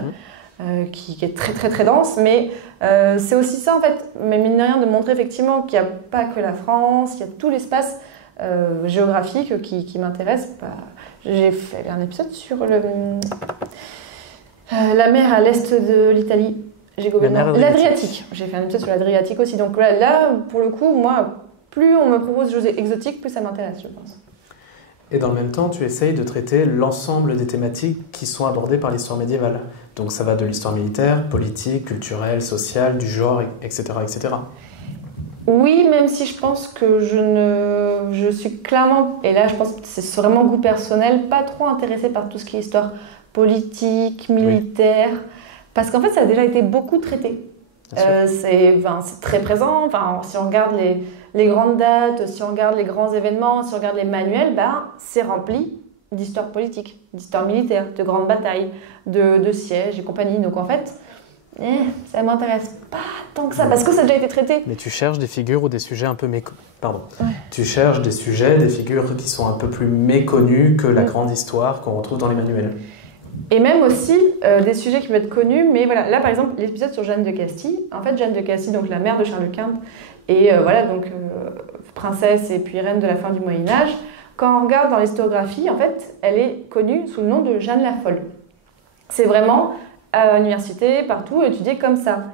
qui est très très très dense. Mais c'est aussi ça en fait, mais mine de rien, de montrer effectivement qu'il n'y a pas que la France, il y a tout l'espace géographique qui m'intéresse. J'ai fait un épisode sur la mer à l'est de l'Italie. L'Adriatique. J'ai fait un épisode sur l'Adriatique aussi. Donc là, pour le coup, moi, plus on me propose des choses exotiques, plus ça m'intéresse, je pense. Et dans le même temps, tu essayes de traiter l'ensemble des thématiques qui sont abordées par l'histoire médiévale. Donc ça va de l'histoire militaire, politique, culturelle, sociale, du genre, etc. etc. Oui, même si je pense que je suis clairement, et là je pense que c'est vraiment goût personnel, pas trop intéressée par tout ce qui est histoire politique, militaire, parce qu'en fait ça a déjà été beaucoup traité. C'est très présent, si on regarde les grandes dates, si on regarde les grands événements, si on regarde les manuels, c'est rempli d'histoire politique, d'histoire militaire, de grandes batailles, de sièges et compagnie. Donc en fait, ça ne m'intéresse pas tant que ça, parce que ça a déjà été traité. Mais tu cherches des figures ou des sujets un peu méconnus. Tu cherches des sujets, des figures qui sont un peu plus méconnues que la grande histoire qu'on retrouve dans les manuels. Et même aussi des sujets qui peuvent être connus, mais voilà, là par exemple, l'épisode sur Jeanne de Castille. En fait, Jeanne de Castille, donc la mère de Charles Quint, et princesse et puis reine de la fin du Moyen-Âge. Quand on regarde dans l'historiographie, en fait, elle est connue sous le nom de Jeanne la Folle. C'est vraiment à l'université, partout, étudié comme ça.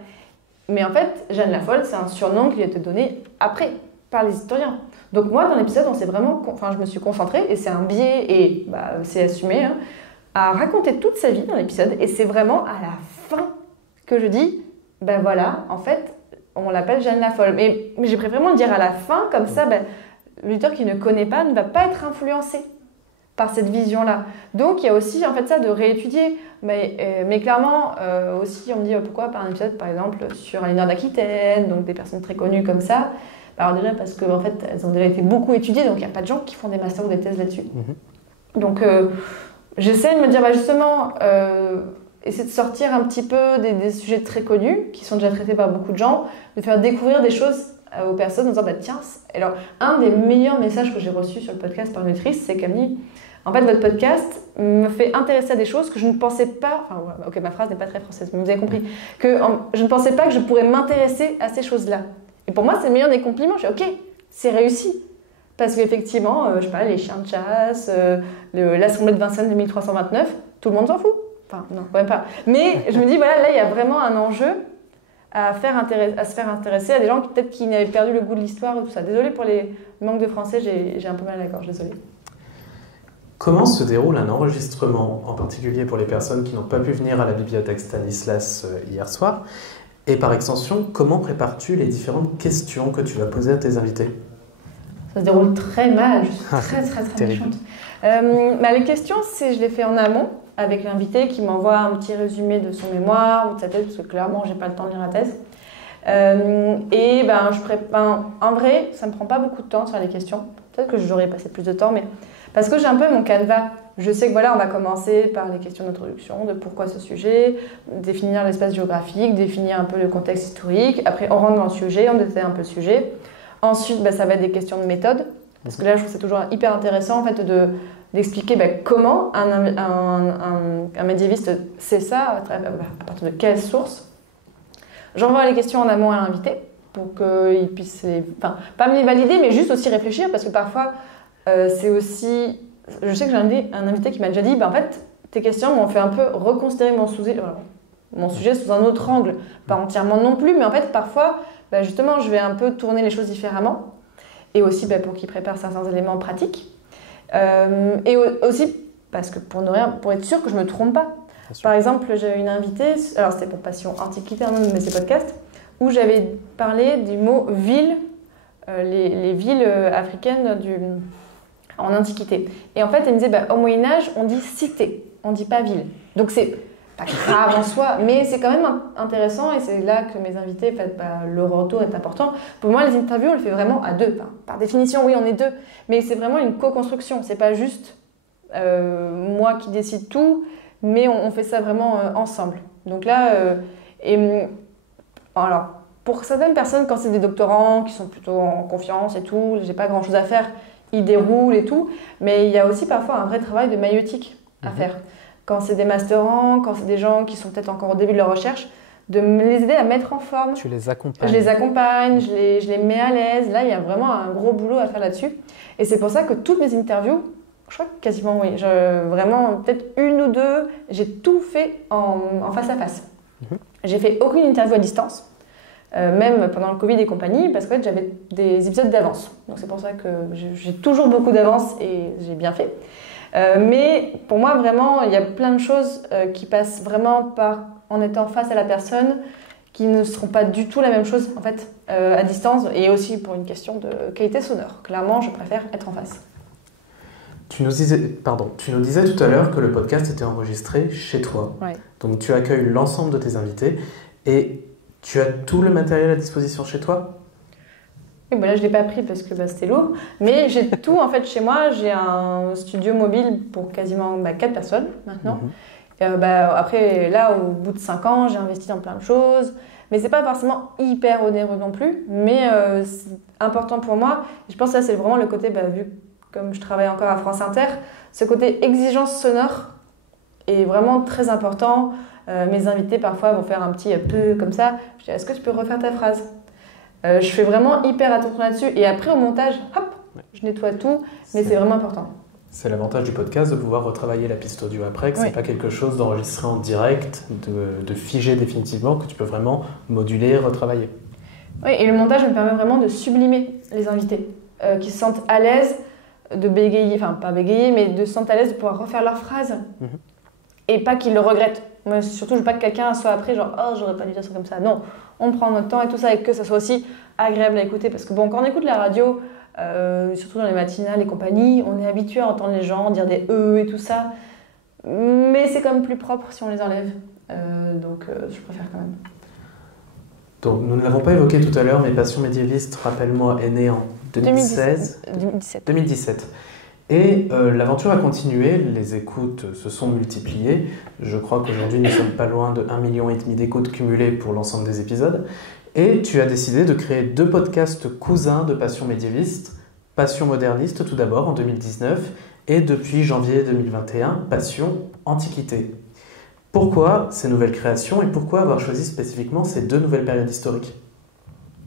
Mais en fait, Jeanne la Folle, c'est un surnom qui a été donné après, par les historiens. Donc moi, dans l'épisode, je me suis concentrée, et c'est un biais, et c'est assumé, à raconter toute sa vie dans l'épisode. Et c'est vraiment à la fin que je dis, en fait, on l'appelle Jeanne la Folle. Mais j'ai préféré vraiment le dire à la fin, comme ça, l'auditeur qui ne connaît pas ne va pas être influencé par cette vision-là. Donc il y a aussi en fait ça de réétudier. Mais clairement, aussi on me dit pourquoi par un épisode par exemple sur Aliénor d'Aquitaine, donc des personnes très connues comme ça. Alors déjà parce qu'en fait elles ont déjà été beaucoup étudiées, donc il n'y a pas de gens qui font des masters ou des thèses là-dessus. Donc j'essaie de me dire justement, essayer de sortir un petit peu des sujets très connus, qui sont déjà traités par beaucoup de gens, de faire découvrir des choses aux personnes en disant tiens, alors un des meilleurs messages que j'ai reçus sur le podcast par une autrice, c'est qu'elle me dit en fait votre podcast me fait intéresser à des choses que je ne pensais pas, ma phrase n'est pas très française, mais vous avez compris, que je ne pensais pas que je pourrais m'intéresser à ces choses-là. Et pour moi c'est le meilleur des compliments, je dis ok, c'est réussi. Parce qu'effectivement, les chiens de chasse, l'assemblée de Vincennes de 1329, tout le monde s'en fout. Enfin, non, quand même pas. Mais je me dis, là, il y a vraiment un enjeu à se faire intéresser à des gens qui n'avaient perdu le goût de l'histoire ou tout ça. Désolée pour les manques de français, j'ai un peu mal à la gorge, désolée. Comment se déroule un enregistrement, en particulier pour les personnes qui n'ont pas pu venir à la bibliothèque Stanislas hier soir? Et par extension, comment prépares-tu les différentes questions que tu vas poser à tes invités? Ça se déroule très mal, je suis très méchante. Les questions, je les fais en amont, avec l'invité qui m'envoie un petit résumé de son mémoire ou de sa thèse, parce que clairement, j'ai pas le temps de lire la thèse. En vrai, ça me prend pas beaucoup de temps sur les questions. Peut-être que j'aurais passé plus de temps, mais parce que j'ai un peu mon canevas. Je sais que on va commencer par les questions d'introduction, de pourquoi ce sujet, définir l'espace géographique, définir un peu le contexte historique. Après, on rentre dans le sujet, on détaille un peu le sujet. Ensuite, ça va être des questions de méthode, parce que là, je trouve que c'est toujours hyper intéressant en fait, d'expliquer comment un médiéviste sait ça, à partir de quelle source. J'envoie les questions en amont à l'invité, pour qu'il puisse, pas me les valider, mais juste aussi réfléchir, parce que parfois, c'est aussi... Je sais que j'ai un invité qui m'a déjà dit, en fait, tes questions m'ont fait un peu reconsidérer mon sujet sous un autre angle. Pas entièrement non plus, mais en fait, parfois... justement, je vais un peu tourner les choses différemment. Et aussi pour qu'il prépare certains éléments pratiques. Et aussi parce que pour être sûr que je ne me trompe pas. Par exemple, j'ai une invitée, alors c'était pour Passion Antiquité, un de ces podcasts, où j'avais parlé du mot ville, les villes africaines en Antiquité. Et en fait, elle me disait, au Moyen-Âge, on dit cité, on dit pas ville. Donc c'est pas grave en soi, mais c'est quand même intéressant et c'est là que mes invités, en fait, le retour est important. Pour moi, les interviews, on le fait vraiment à deux. Par définition, oui, on est deux, mais c'est vraiment une co-construction. C'est pas juste moi qui décide tout, mais on fait ça vraiment ensemble. Donc là, alors, pour certaines personnes, quand c'est des doctorants qui sont plutôt en confiance et tout, j'ai pas grand-chose à faire, ils déroulent et tout, mais il y a aussi parfois un vrai travail de maïeutique à faire. Quand c'est des masterants, quand c'est des gens qui sont peut-être encore au début de leur recherche, de les aider à mettre en forme. Tu les accompagnes. Je les accompagne, je les mets à l'aise. Là, il y a vraiment un gros boulot à faire là-dessus. Et c'est pour ça que toutes mes interviews, je crois que quasiment oui, vraiment peut-être une ou deux, j'ai tout fait en face à face. J'ai fait aucune interview à distance, même pendant le Covid et compagnie, parce que j'avais des épisodes d'avance. Donc c'est pour ça que j'ai toujours beaucoup d'avance et j'ai bien fait. Mais pour moi, vraiment, il y a plein de choses qui passent vraiment en étant face à la personne, qui ne seront pas du tout la même chose en fait à distance, et aussi pour une question de qualité sonore. Clairement, je préfère être en face. Tu nous disais tout à l'heure que le podcast était enregistré chez toi. Ouais. Donc tu accueilles l'ensemble de tes invités et tu as tout le matériel à disposition chez toi? Oui, là je ne l'ai pas pris parce que c'était lourd, mais j'ai tout en fait chez moi. J'ai un studio mobile pour quasiment 4 personnes maintenant. Après, là, au bout de 5 ans, j'ai investi dans plein de choses, mais c'est pas forcément hyper onéreux non plus, mais c'est important pour moi. Je pense que ça, c'est vraiment le côté, vu comme je travaille encore à France Inter, ce côté exigence sonore est vraiment très important. Mes invités, parfois, vont faire un petit peu comme ça. Je dis, est-ce que tu peux refaire ta phrase? Je fais vraiment hyper attention là-dessus. Et après, au montage, hop, je nettoie tout, mais c'est vraiment important. C'est l'avantage du podcast de pouvoir retravailler la piste audio après, que c'est pas quelque chose d'enregistré en direct, de figé définitivement, que tu peux vraiment moduler, retravailler. Oui, et le montage me permet vraiment de sublimer les invités, qui se sentent à l'aise de bégayer, enfin pas bégayer, mais de se sentir à l'aise de pouvoir refaire leur phrase et pas qu'ils le regrettent. Moi, surtout, je veux pas que quelqu'un soit après genre « Oh, j'aurais pas dû dire ça comme ça ». Non, on prend notre temps et tout ça et que ça soit aussi agréable à écouter. Parce que quand on écoute la radio, surtout dans les matinales et compagnie, on est habitué à entendre les gens dire des « e » et tout ça. Mais c'est quand même plus propre si on les enlève. Donc, je préfère quand même. Donc, nous ne l'avons pas évoqué tout à l'heure, mais Passion médiéviste, rappelle-moi, est née en 2017. Et l'aventure a continué, les écoutes se sont multipliées. Je crois qu'aujourd'hui, nous sommes pas loin de 1,5 million d'écoutes cumulées pour l'ensemble des épisodes. Et tu as décidé de créer 2 podcasts cousins de Passion médiéviste. Passion moderniste tout d'abord en 2019 et depuis janvier 2021, Passion Antiquité. Pourquoi ces nouvelles créations et pourquoi avoir choisi spécifiquement ces 2 nouvelles périodes historiques?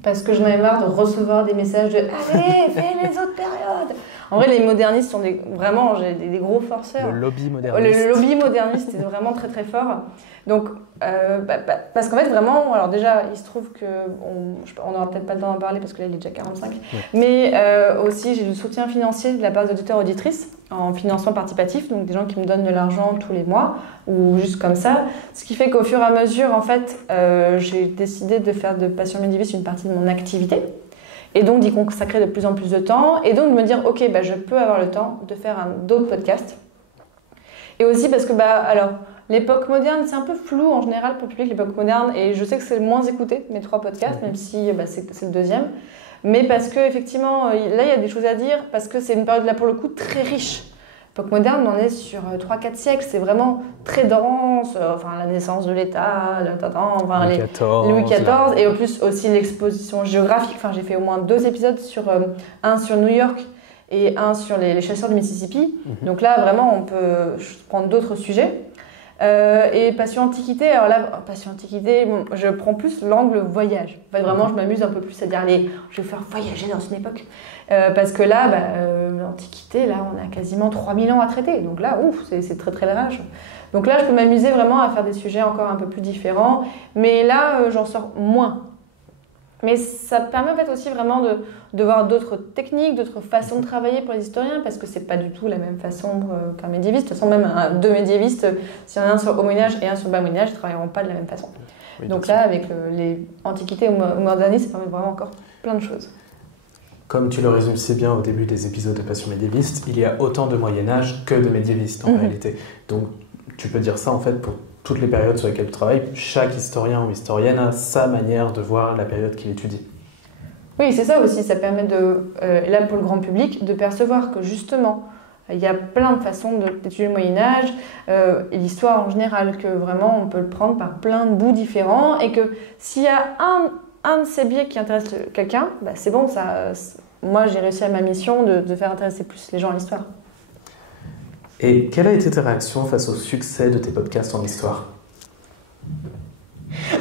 Parce que j'en avais marre de recevoir des messages de « Allez, fais les autres périodes !» En vrai, les modernistes sont vraiment des gros forceurs. Le lobby moderniste. Le lobby moderniste est vraiment très très fort. Donc, parce qu'en fait, vraiment, alors déjà, il se trouve qu'on n'aura peut-être pas le temps d'en parler parce que là, il est déjà 45. Ouais. Mais aussi, j'ai du soutien financier de la part d'auditeurs-auditrices en financement participatif, donc des gens qui me donnent de l'argent tous les mois ou juste comme ça. Ce qui fait qu'au fur et à mesure, en fait, j'ai décidé de faire de Passion médiéviste une partie de mon activité. Et donc d'y consacrer de plus en plus de temps. Et donc de me dire, ok, je peux avoir le temps de faire d'autres podcasts. Et aussi parce que, alors, l'époque moderne, c'est un peu flou en général pour le public, l'époque moderne. Et je sais que c'est le moins écouté, mes 3 podcasts, même si c'est le deuxième. Mais parce qu'effectivement, là, il y a des choses à dire, parce que c'est une période, là, pour le coup, très riche. L'époque moderne, on est sur 3-4 siècles, c'est vraiment très dense, la naissance de l'État, Louis XIV, et en plus aussi l'exposition géographique. J'ai fait au moins 2 épisodes, un sur New York et un sur les chasseurs du Mississippi. Donc là, vraiment, on peut prendre d'autres sujets. Et Passion Antiquité, alors là, Passion Antiquité, je prends plus l'angle voyage. En fait, vraiment, je m'amuse un peu plus à dire, allez, je vais faire voyager dans une époque. Parce que là, l'Antiquité, là, on a quasiment 3000 ans à traiter. Donc là, c'est très très large. Donc là, je peux m'amuser vraiment à faire des sujets encore un peu plus différents. Mais là, j'en sors moins. Mais ça permet en fait aussi vraiment de voir d'autres techniques, d'autres façons de travailler pour les historiens, parce que c'est pas du tout la même façon qu'un médiéviste. De toute façon, même 2 médiévistes, s'il y en a un sur Haut Moyen-Âge et un sur Bas Moyen-Âge, ils ne travailleront pas de la même façon. Oui, Donc bien là, avec les antiquités ou modernisme, ça permet vraiment encore plein de choses. Comme tu le résumes si bien au début des épisodes de Passion médiéviste, il y a autant de Moyen-Âge que de médiévistes en réalité. Donc tu peux dire ça en fait pour toutes les périodes sur lesquelles tu travailles. Chaque historien ou historienne a sa manière de voir la période qu'il étudie. Oui, c'est ça aussi, ça permet de, là pour le grand public, de percevoir que justement, il y a plein de façons d'étudier le Moyen-Âge, et l'histoire en général, que vraiment on peut le prendre par plein de bouts différents, et que s'il y a un de ces biais qui intéresse quelqu'un, bah c'est bon, moi j'ai réussi à ma mission de faire intéresser plus les gens à l'histoire. Et quelle a été ta réaction face au succès de tes podcasts en histoire?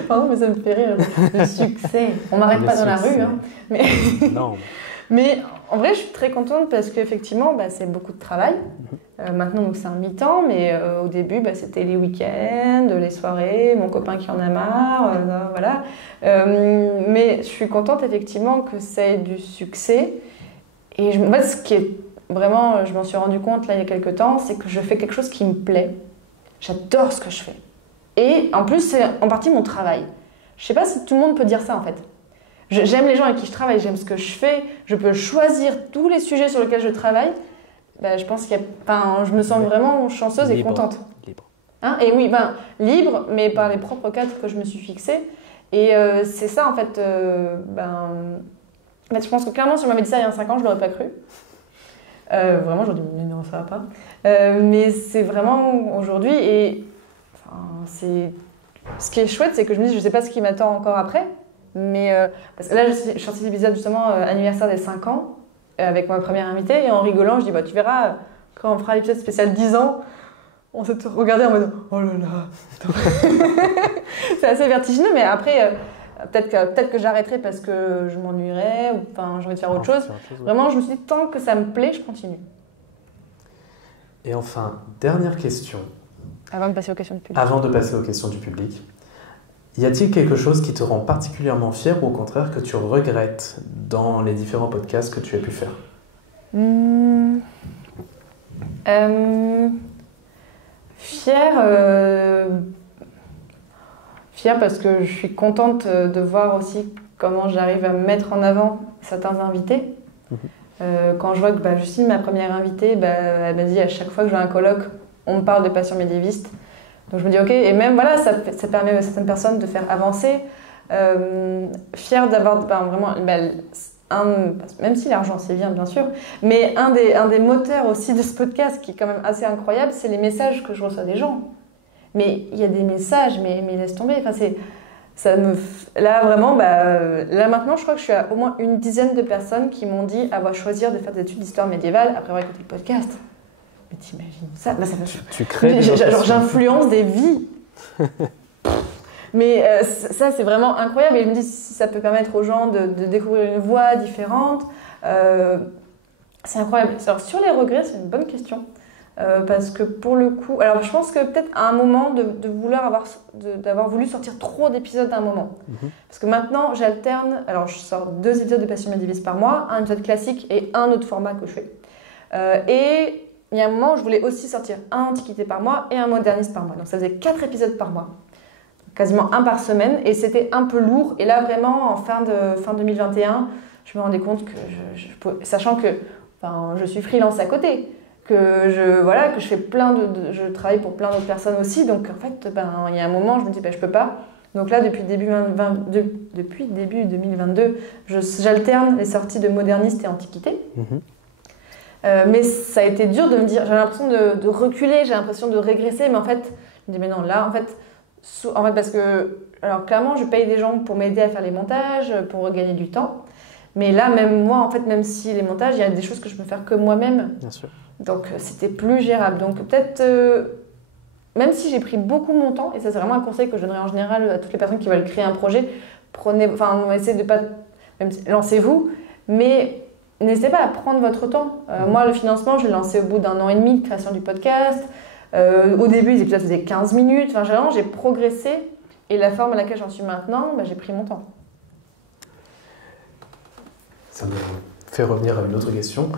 Pardon, mais ça me fait rire, le succès. On m'arrête pas dans la rue, hein. Mais... Non. Mais en vrai, je suis très contente parce qu'effectivement, c'est beaucoup de travail. Maintenant, donc c'est un mi-temps, mais au début, c'était les week-ends, les soirées, mon copain qui en a marre, voilà. Mais je suis contente effectivement que ça ait du succès. Et en fait, ce qui est vraiment, je m'en suis rendu compte là il y a quelques temps, c'est que je fais quelque chose qui me plaît. J'adore ce que je fais. Et en plus, c'est en partie mon travail. Je sais pas si tout le monde peut dire ça en fait. J'aime les gens avec qui je travaille, j'aime ce que je fais, je peux choisir tous les sujets sur lesquels je travaille. Je pense je me sens vraiment chanceuse et contente. Libre. Hein, et oui, libre, mais par les propres cadres que je me suis fixés. Et c'est ça en fait. Je pense que clairement, si on m'avait dit ça il y a 5 ans, je l'aurais pas cru. Vraiment, j'aurais dit mais non, ça va pas. Mais c'est vraiment aujourd'hui et ce qui est chouette, c'est que je me dis, je sais pas ce qui m'attend encore après. Mais parce que là, je suis sortie l'épisode justement anniversaire des 5 ans avec ma première invitée et en rigolant, je dis tu verras, quand on fera l'épisode spécial 10 ans, on s'est regardé en mode oh là là. C'est assez vertigineux, mais après, peut-être que j'arrêterai parce que je m'ennuierai ou j'ai envie de faire autre chose. Vraiment, je me suis dit, tant que ça me plaît, je continue. Et enfin, dernière question. Avant de passer aux questions du public. Avant de passer aux questions du public. Y a-t-il quelque chose qui te rend particulièrement fier ou au contraire que tu regrettes dans les différents podcasts que tu as pu faire? Fière parce que je suis contente de voir aussi comment j'arrive à mettre en avant certains invités. Quand je vois que Justine, ma première invitée, elle m'a dit à chaque fois que j'ai un colloque, on me parle de passion médiéviste. Donc je me dis ok, et même voilà, ça permet à certaines personnes de faire avancer. Fière d'avoir vraiment, même si l'argent c'est bien sûr, mais un des moteurs aussi de ce podcast qui est quand même assez incroyable, c'est les messages que je reçois des gens. Mais il y a des messages, mais laisse tomber. Là vraiment, là maintenant je crois que je suis à au moins une dizaine de personnes qui m'ont dit avoir choisi de faire des études d'histoire médiévale après avoir écouté le podcast. Mais t'imagines ça, tu crées j'influence des vies. Mais ça, c'est vraiment incroyable. Et je me dis, si ça peut permettre aux gens de découvrir une voie différente, c'est incroyable. Alors, sur les regrets, c'est une bonne question. Parce que pour le coup... Alors, je pense que peut-être à un moment, d'avoir voulu sortir trop d'épisodes à un moment. Parce que maintenant, j'alterne... Alors, je sors 2 épisodes de Passion médiéviste par mois, un épisode classique et un autre format que je fais. Et... il y a un moment où je voulais aussi sortir un antiquité par mois et un moderniste par mois. Donc ça faisait 4 épisodes par mois, quasiment un par semaine, et c'était un peu lourd. Et là vraiment, en fin 2021, je me rendais compte que, sachant que je suis freelance à côté, que je fais je travaille pour plein d'autres personnes aussi, donc en fait, il y a un moment, je me dis, je peux pas. Donc là, depuis début 2022, j'alterne les sorties de moderniste et antiquité. Mais ça a été dur de me dire, j'avais l'impression de reculer, j'ai l'impression de régresser, mais en fait, je me dis mais non, là, en fait parce que, alors clairement, je paye des gens pour m'aider à faire les montages, pour gagner du temps, mais là, même moi, en fait, même si les montages, il y a des choses que je peux faire que moi-même. Bien sûr. Donc, c'était plus gérable. Donc, peut-être, même si j'ai pris beaucoup mon temps, et ça, c'est vraiment un conseil que je donnerais en général à toutes les personnes qui veulent créer un projet, essayez de pas, lancez-vous, mais n'hésitez pas à prendre votre temps. Moi, le financement, je l'ai lancé au bout d'1 an et demi de création du podcast. Au début, les épisodes faisaient 15 minutes. Vraiment, j'ai progressé. Et la forme à laquelle j'en suis maintenant, j'ai pris mon temps. Ça me fait revenir à une autre question.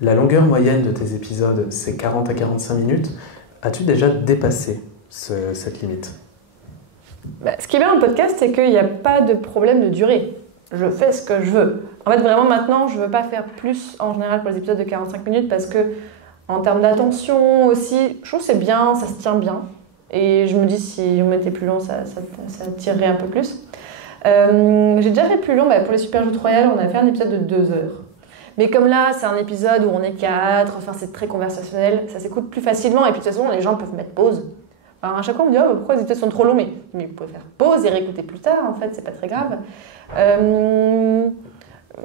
La longueur moyenne de tes épisodes, c'est 40 à 45 minutes. As-tu déjà dépassé cette limite? Ce qui est bien dans le podcast, c'est qu'il n'y a pas de problème de durée. Je fais ce que je veux. En fait, vraiment, maintenant, je ne veux pas faire plus, en général, pour les épisodes de 45 minutes, parce que, en termes d'attention aussi, je trouve que c'est bien, ça se tient bien. Et je me dis, si on mettait plus long, ça tirerait un peu plus. J'ai déjà fait plus long, pour les Super Joutes Royales, on a fait un épisode de 2 heures. Mais comme là, c'est un épisode où on est 4, enfin, c'est très conversationnel, ça s'écoute plus facilement, et puis de toute façon, les gens peuvent mettre pause. Alors, à chaque fois, on me dit pourquoi les épisodes sont trop longs, mais vous pouvez faire pause et réécouter plus tard, en fait, c'est pas très grave.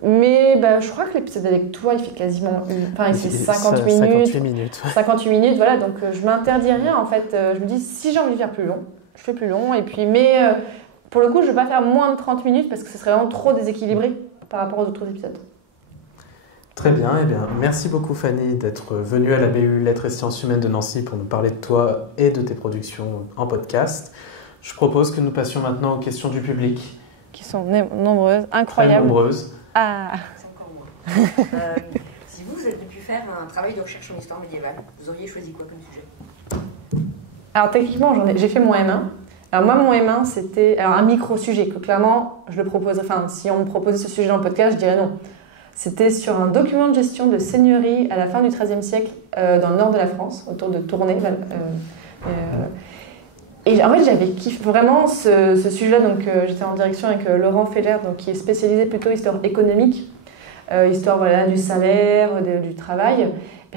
Mais je crois que l'épisode avec toi, il fait quasiment il fait 58 minutes. 58 minutes, voilà, donc je m'interdis rien, en fait. Je me dis, si j'ai envie de faire plus long, je fais plus long, et puis, pour le coup, je ne vais pas faire moins de 30 minutes parce que ce serait vraiment trop déséquilibré par rapport aux autres épisodes. Très bien, merci beaucoup Fanny d'être venue à la BU Lettres et Sciences Humaines de Nancy pour nous parler de toi et de tes productions en podcast. Je propose que nous passions maintenant aux questions du public. Qui sont nombreuses, incroyables. Très nombreuses. Ah. C'est encore moins. Si vous aviez pu faire un travail de recherche en histoire médiévale, vous auriez choisi quoi comme sujet? Alors techniquement, j'ai fait mon M1. Alors moi, mon M1, c'était un micro-sujet que clairement, je le proposerais. Enfin, si on me proposait ce sujet dans le podcast, je dirais non. C'était sur un document de gestion de seigneurie à la fin du XIIIe siècle dans le nord de la France, autour de Tournai. Et en fait, j'avais kiffé vraiment ce sujet-là. Donc, j'étais en direction avec Laurent Feller, donc, qui est spécialisé plutôt histoire économique, histoire du salaire, du travail.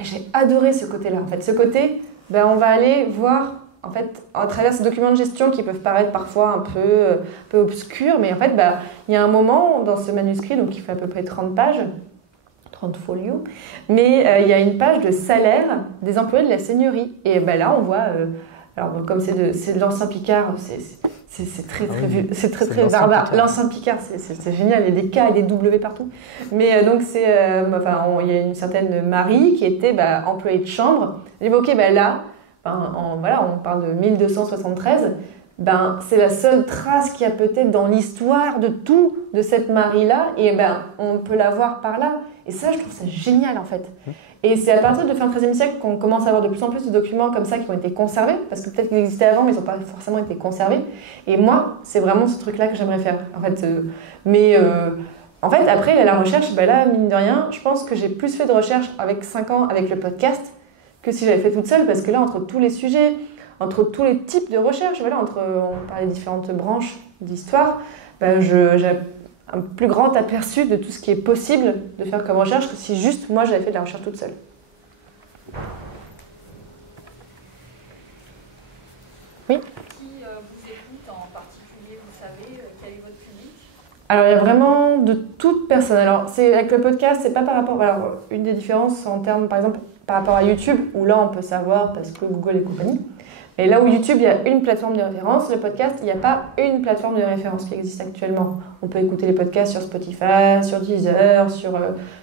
J'ai adoré ce côté-là. En fait, ce côté, on va aller voir. En fait, à travers ces documents de gestion qui peuvent paraître parfois un peu obscurs, mais en fait, il y a un moment dans ce manuscrit, donc qui fait à peu près 30 pages, 30 folios, mais il y a une page de salaire des employés de la seigneurie. Et là, on voit, comme c'est de l'ancien Picard, c'est très barbare. L'ancien Picard, c'est génial, il y a des K et des W partout. Mais donc, il y a une certaine Marie qui était employée de chambre. Et là, on parle de 1273, c'est la seule trace qu'il y a peut-être dans l'histoire de cette Marie-là, et on peut la voir par là. Et ça, je trouve ça génial, en fait. Et c'est à partir de fin XIIIe siècle qu'on commence à avoir de plus en plus de documents comme ça qui ont été conservés, parce que peut-être qu'ils existaient avant, mais ils n'ont pas forcément été conservés. Et moi, c'est vraiment ce truc-là que j'aimerais faire, en fait. En fait, après, la recherche, là, mine de rien, je pense que j'ai plus fait de recherche avec 5 ans, avec le podcast, que si j'avais fait toute seule, parce que là, entre tous les sujets, entre tous les types de recherches, on parle des différentes branches d'histoire, j'ai un plus grand aperçu de tout ce qui est possible de faire comme recherche que si juste moi j'avais fait de la recherche toute seule. Oui. Qui vous écoute en particulier, vous savez, quel est votre public? Alors il y a vraiment de toute personne. Alors avec le podcast, c'est pas par rapport. Alors une des différences en termes, par exemple, par rapport à YouTube, où là on peut savoir parce que Google et compagnie. Et là où YouTube, il y a une plateforme de référence, le podcast, il n'y a pas une plateforme de référence qui existe actuellement. On peut écouter les podcasts sur Spotify, sur Deezer,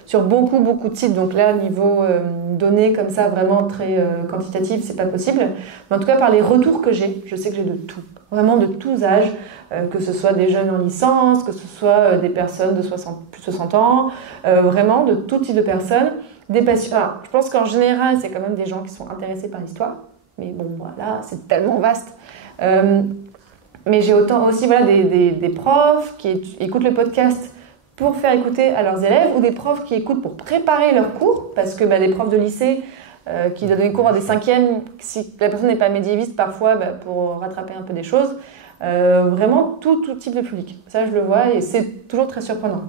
sur beaucoup de sites. Donc là, niveau données comme ça, vraiment très quantitatif, c'est pas possible. Mais en tout cas, par les retours que j'ai, je sais que j'ai de tout. Vraiment de tous âges, que ce soit des jeunes en licence, que ce soit des personnes de plus de 60 ans, vraiment de tout type de personnes. Des patients. Alors, je pense qu'en général, c'est quand même des gens qui sont intéressés par l'histoire. Mais bon, voilà, c'est tellement vaste. Mais j'ai autant aussi des profs qui écoutent le podcast pour faire écouter à leurs élèves, ou des profs qui écoutent pour préparer leurs cours, parce que des profs de lycée qui donnent des cours à des 5e, si la personne n'est pas médiéviste, parfois pour rattraper un peu des choses. Vraiment tout type de public. Ça, je le vois, et c'est toujours très surprenant.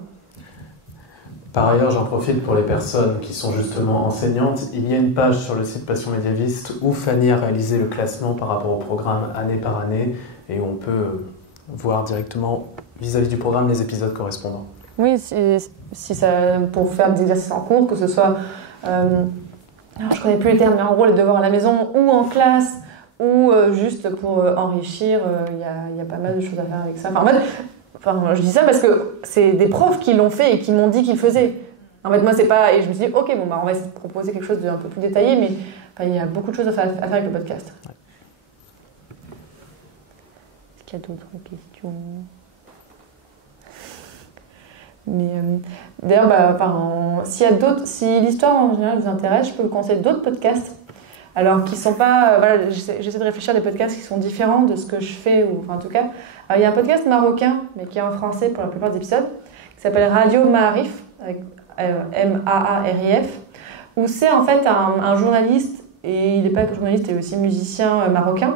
Par ailleurs, j'en profite pour les personnes qui sont justement enseignantes. Il y a une page sur le site Passion Médiéviste où Fanny a réalisé le classement par rapport au programme année par année, et où on peut voir directement vis-à-vis du programme les épisodes correspondants. Oui, si ça, pour faire des exercices en cours, que ce soit, alors je connais plus les termes, mais en gros les devoirs à la maison ou en classe, ou juste pour enrichir, il y a pas mal de choses à faire avec ça. Je dis ça parce que c'est des profs qui l'ont fait et qui m'ont dit qu'ils le faisaient. En fait, moi, c'est pas... Et je me suis dit, ok, on va essayer de proposer quelque chose d'un peu plus détaillé, mais il y a beaucoup de choses à faire avec le podcast. Ouais. Est-ce qu'il y a d'autres questions? Mais d'ailleurs, si l'histoire en général vous intéresse, je peux vous conseiller d'autres podcasts. Alors qui sont pas... voilà, j'essaie de réfléchir à des podcasts qui sont différents de ce que je fais, ou enfin, en tout cas. Alors, il y a un podcast marocain, mais qui est en français pour la plupart des épisodes, qui s'appelle Radio Maarif, avec M-A-A-R-I-F, où c'est en fait un journaliste, et il n'est pas que journaliste, il est aussi musicien marocain,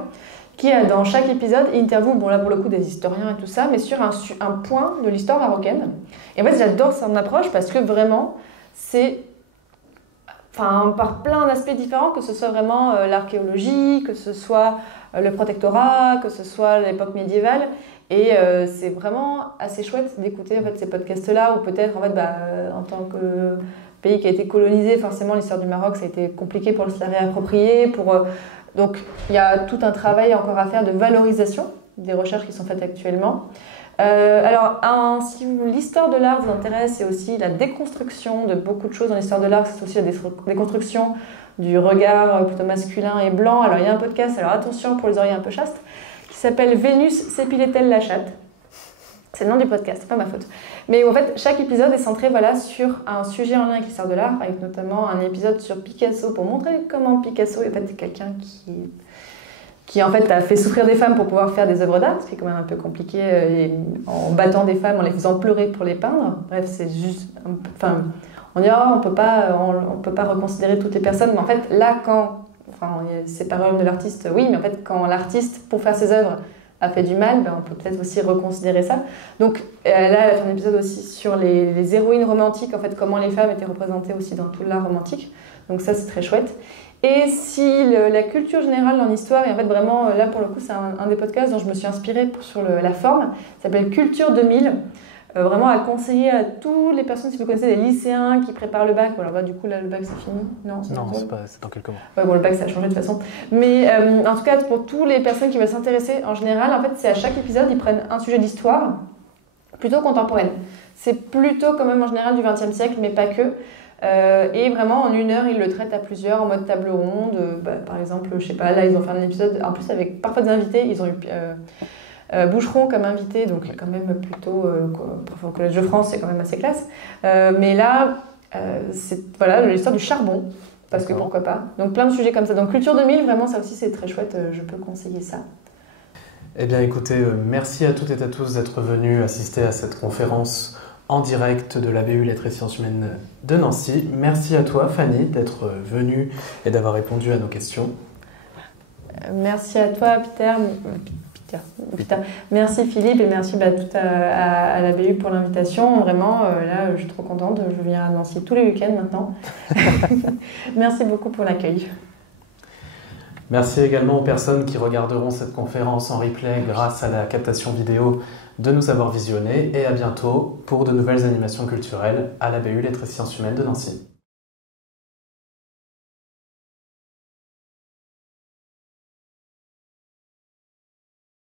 qui dans chaque épisode interview, bon là pour le coup des historiens et tout ça, mais sur un point de l'histoire marocaine. Et en fait j'adore son approche parce que vraiment c'est... Enfin, par plein d'aspects différents, que ce soit vraiment l'archéologie, que ce soit le protectorat, que ce soit l'époque médiévale. Et c'est vraiment assez chouette d'écouter en fait, ces podcasts-là, où peut-être en fait, en tant que pays qui a été colonisé, forcément l'histoire du Maroc, ça a été compliqué pour se la réapproprier. Donc il y a tout un travail encore à faire de valorisation des recherches qui sont faites actuellement. Alors, si l'histoire de l'art vous intéresse, et aussi la déconstruction de beaucoup de choses dans l'histoire de l'art, c'est aussi la déconstruction du regard plutôt masculin et blanc. Alors, il y a un podcast, alors attention pour les oreilles un peu chastes, qui s'appelle Vénus s'épilait-elle la chatte. C'est le nom du podcast, c'est pas ma faute. Mais en fait, chaque épisode est centré sur un sujet en lien avec l'histoire de l'art, avec notamment un épisode sur Picasso pour montrer comment Picasso est en fait quelqu'un qui en fait a fait souffrir des femmes pour pouvoir faire des œuvres d'art, ce qui est quand même un peu compliqué, en battant des femmes, en les faisant pleurer pour les peindre. Bref, c'est juste... Enfin, on dit, on peut pas reconsidérer toutes les personnes, mais en fait, là, c'est pas le de l'artiste, oui, mais en fait, quand l'artiste, pour faire ses œuvres, a fait du mal, on peut peut-être aussi reconsidérer ça. Donc là, elle a fait un épisode aussi sur les héroïnes romantiques, en fait, comment les femmes étaient représentées aussi dans tout l'art romantique. Donc ça, c'est très chouette. Et si la culture générale dans l'histoire, et en fait vraiment, là pour le coup, c'est un des podcasts dont je me suis inspirée sur la forme, ça s'appelle Culture 2000, vraiment à conseiller à toutes les personnes, si vous connaissez des lycéens qui préparent le bac. Bon, alors là, du coup, là, le bac, c'est fini. Non, c'est dans quelques mois. Ouais, bon, le bac, ça a changé de toute façon. Mais en tout cas, pour toutes les personnes qui veulent s'intéresser, en général, en fait, c'est à chaque épisode, ils prennent un sujet d'histoire, plutôt contemporaine. C'est plutôt quand même en général du XXe siècle, mais pas que. Et vraiment en 1 heure ils le traitent à plusieurs en mode table ronde, par exemple je sais pas, là ils ont fait un épisode en plus avec parfois des invités, ils ont eu Boucheron comme invité, donc quand même plutôt au Collège de France, c'est quand même assez classe, mais là c'est voilà l'histoire du charbon, parce que pourquoi pas, donc plein de sujets comme ça. Donc Culture 2000, vraiment ça aussi c'est très chouette, je peux conseiller ça. Eh bien écoutez, merci à toutes et à tous d'être venus assister à cette conférence en direct de la BU Lettres et Sciences Humaines de Nancy. Merci à toi Fanny d'être venue et d'avoir répondu à nos questions. Merci à toi Peter. Merci Philippe, et merci à la BU pour l'invitation. Vraiment, là je suis trop contente, je viens à Nancy tous les week-ends maintenant. Merci beaucoup pour l'accueil. Merci également aux personnes qui regarderont cette conférence en replay grâce à la captation vidéo de nous avoir visionnés, et à bientôt pour de nouvelles animations culturelles à la BU Lettres et Sciences Humaines de Nancy.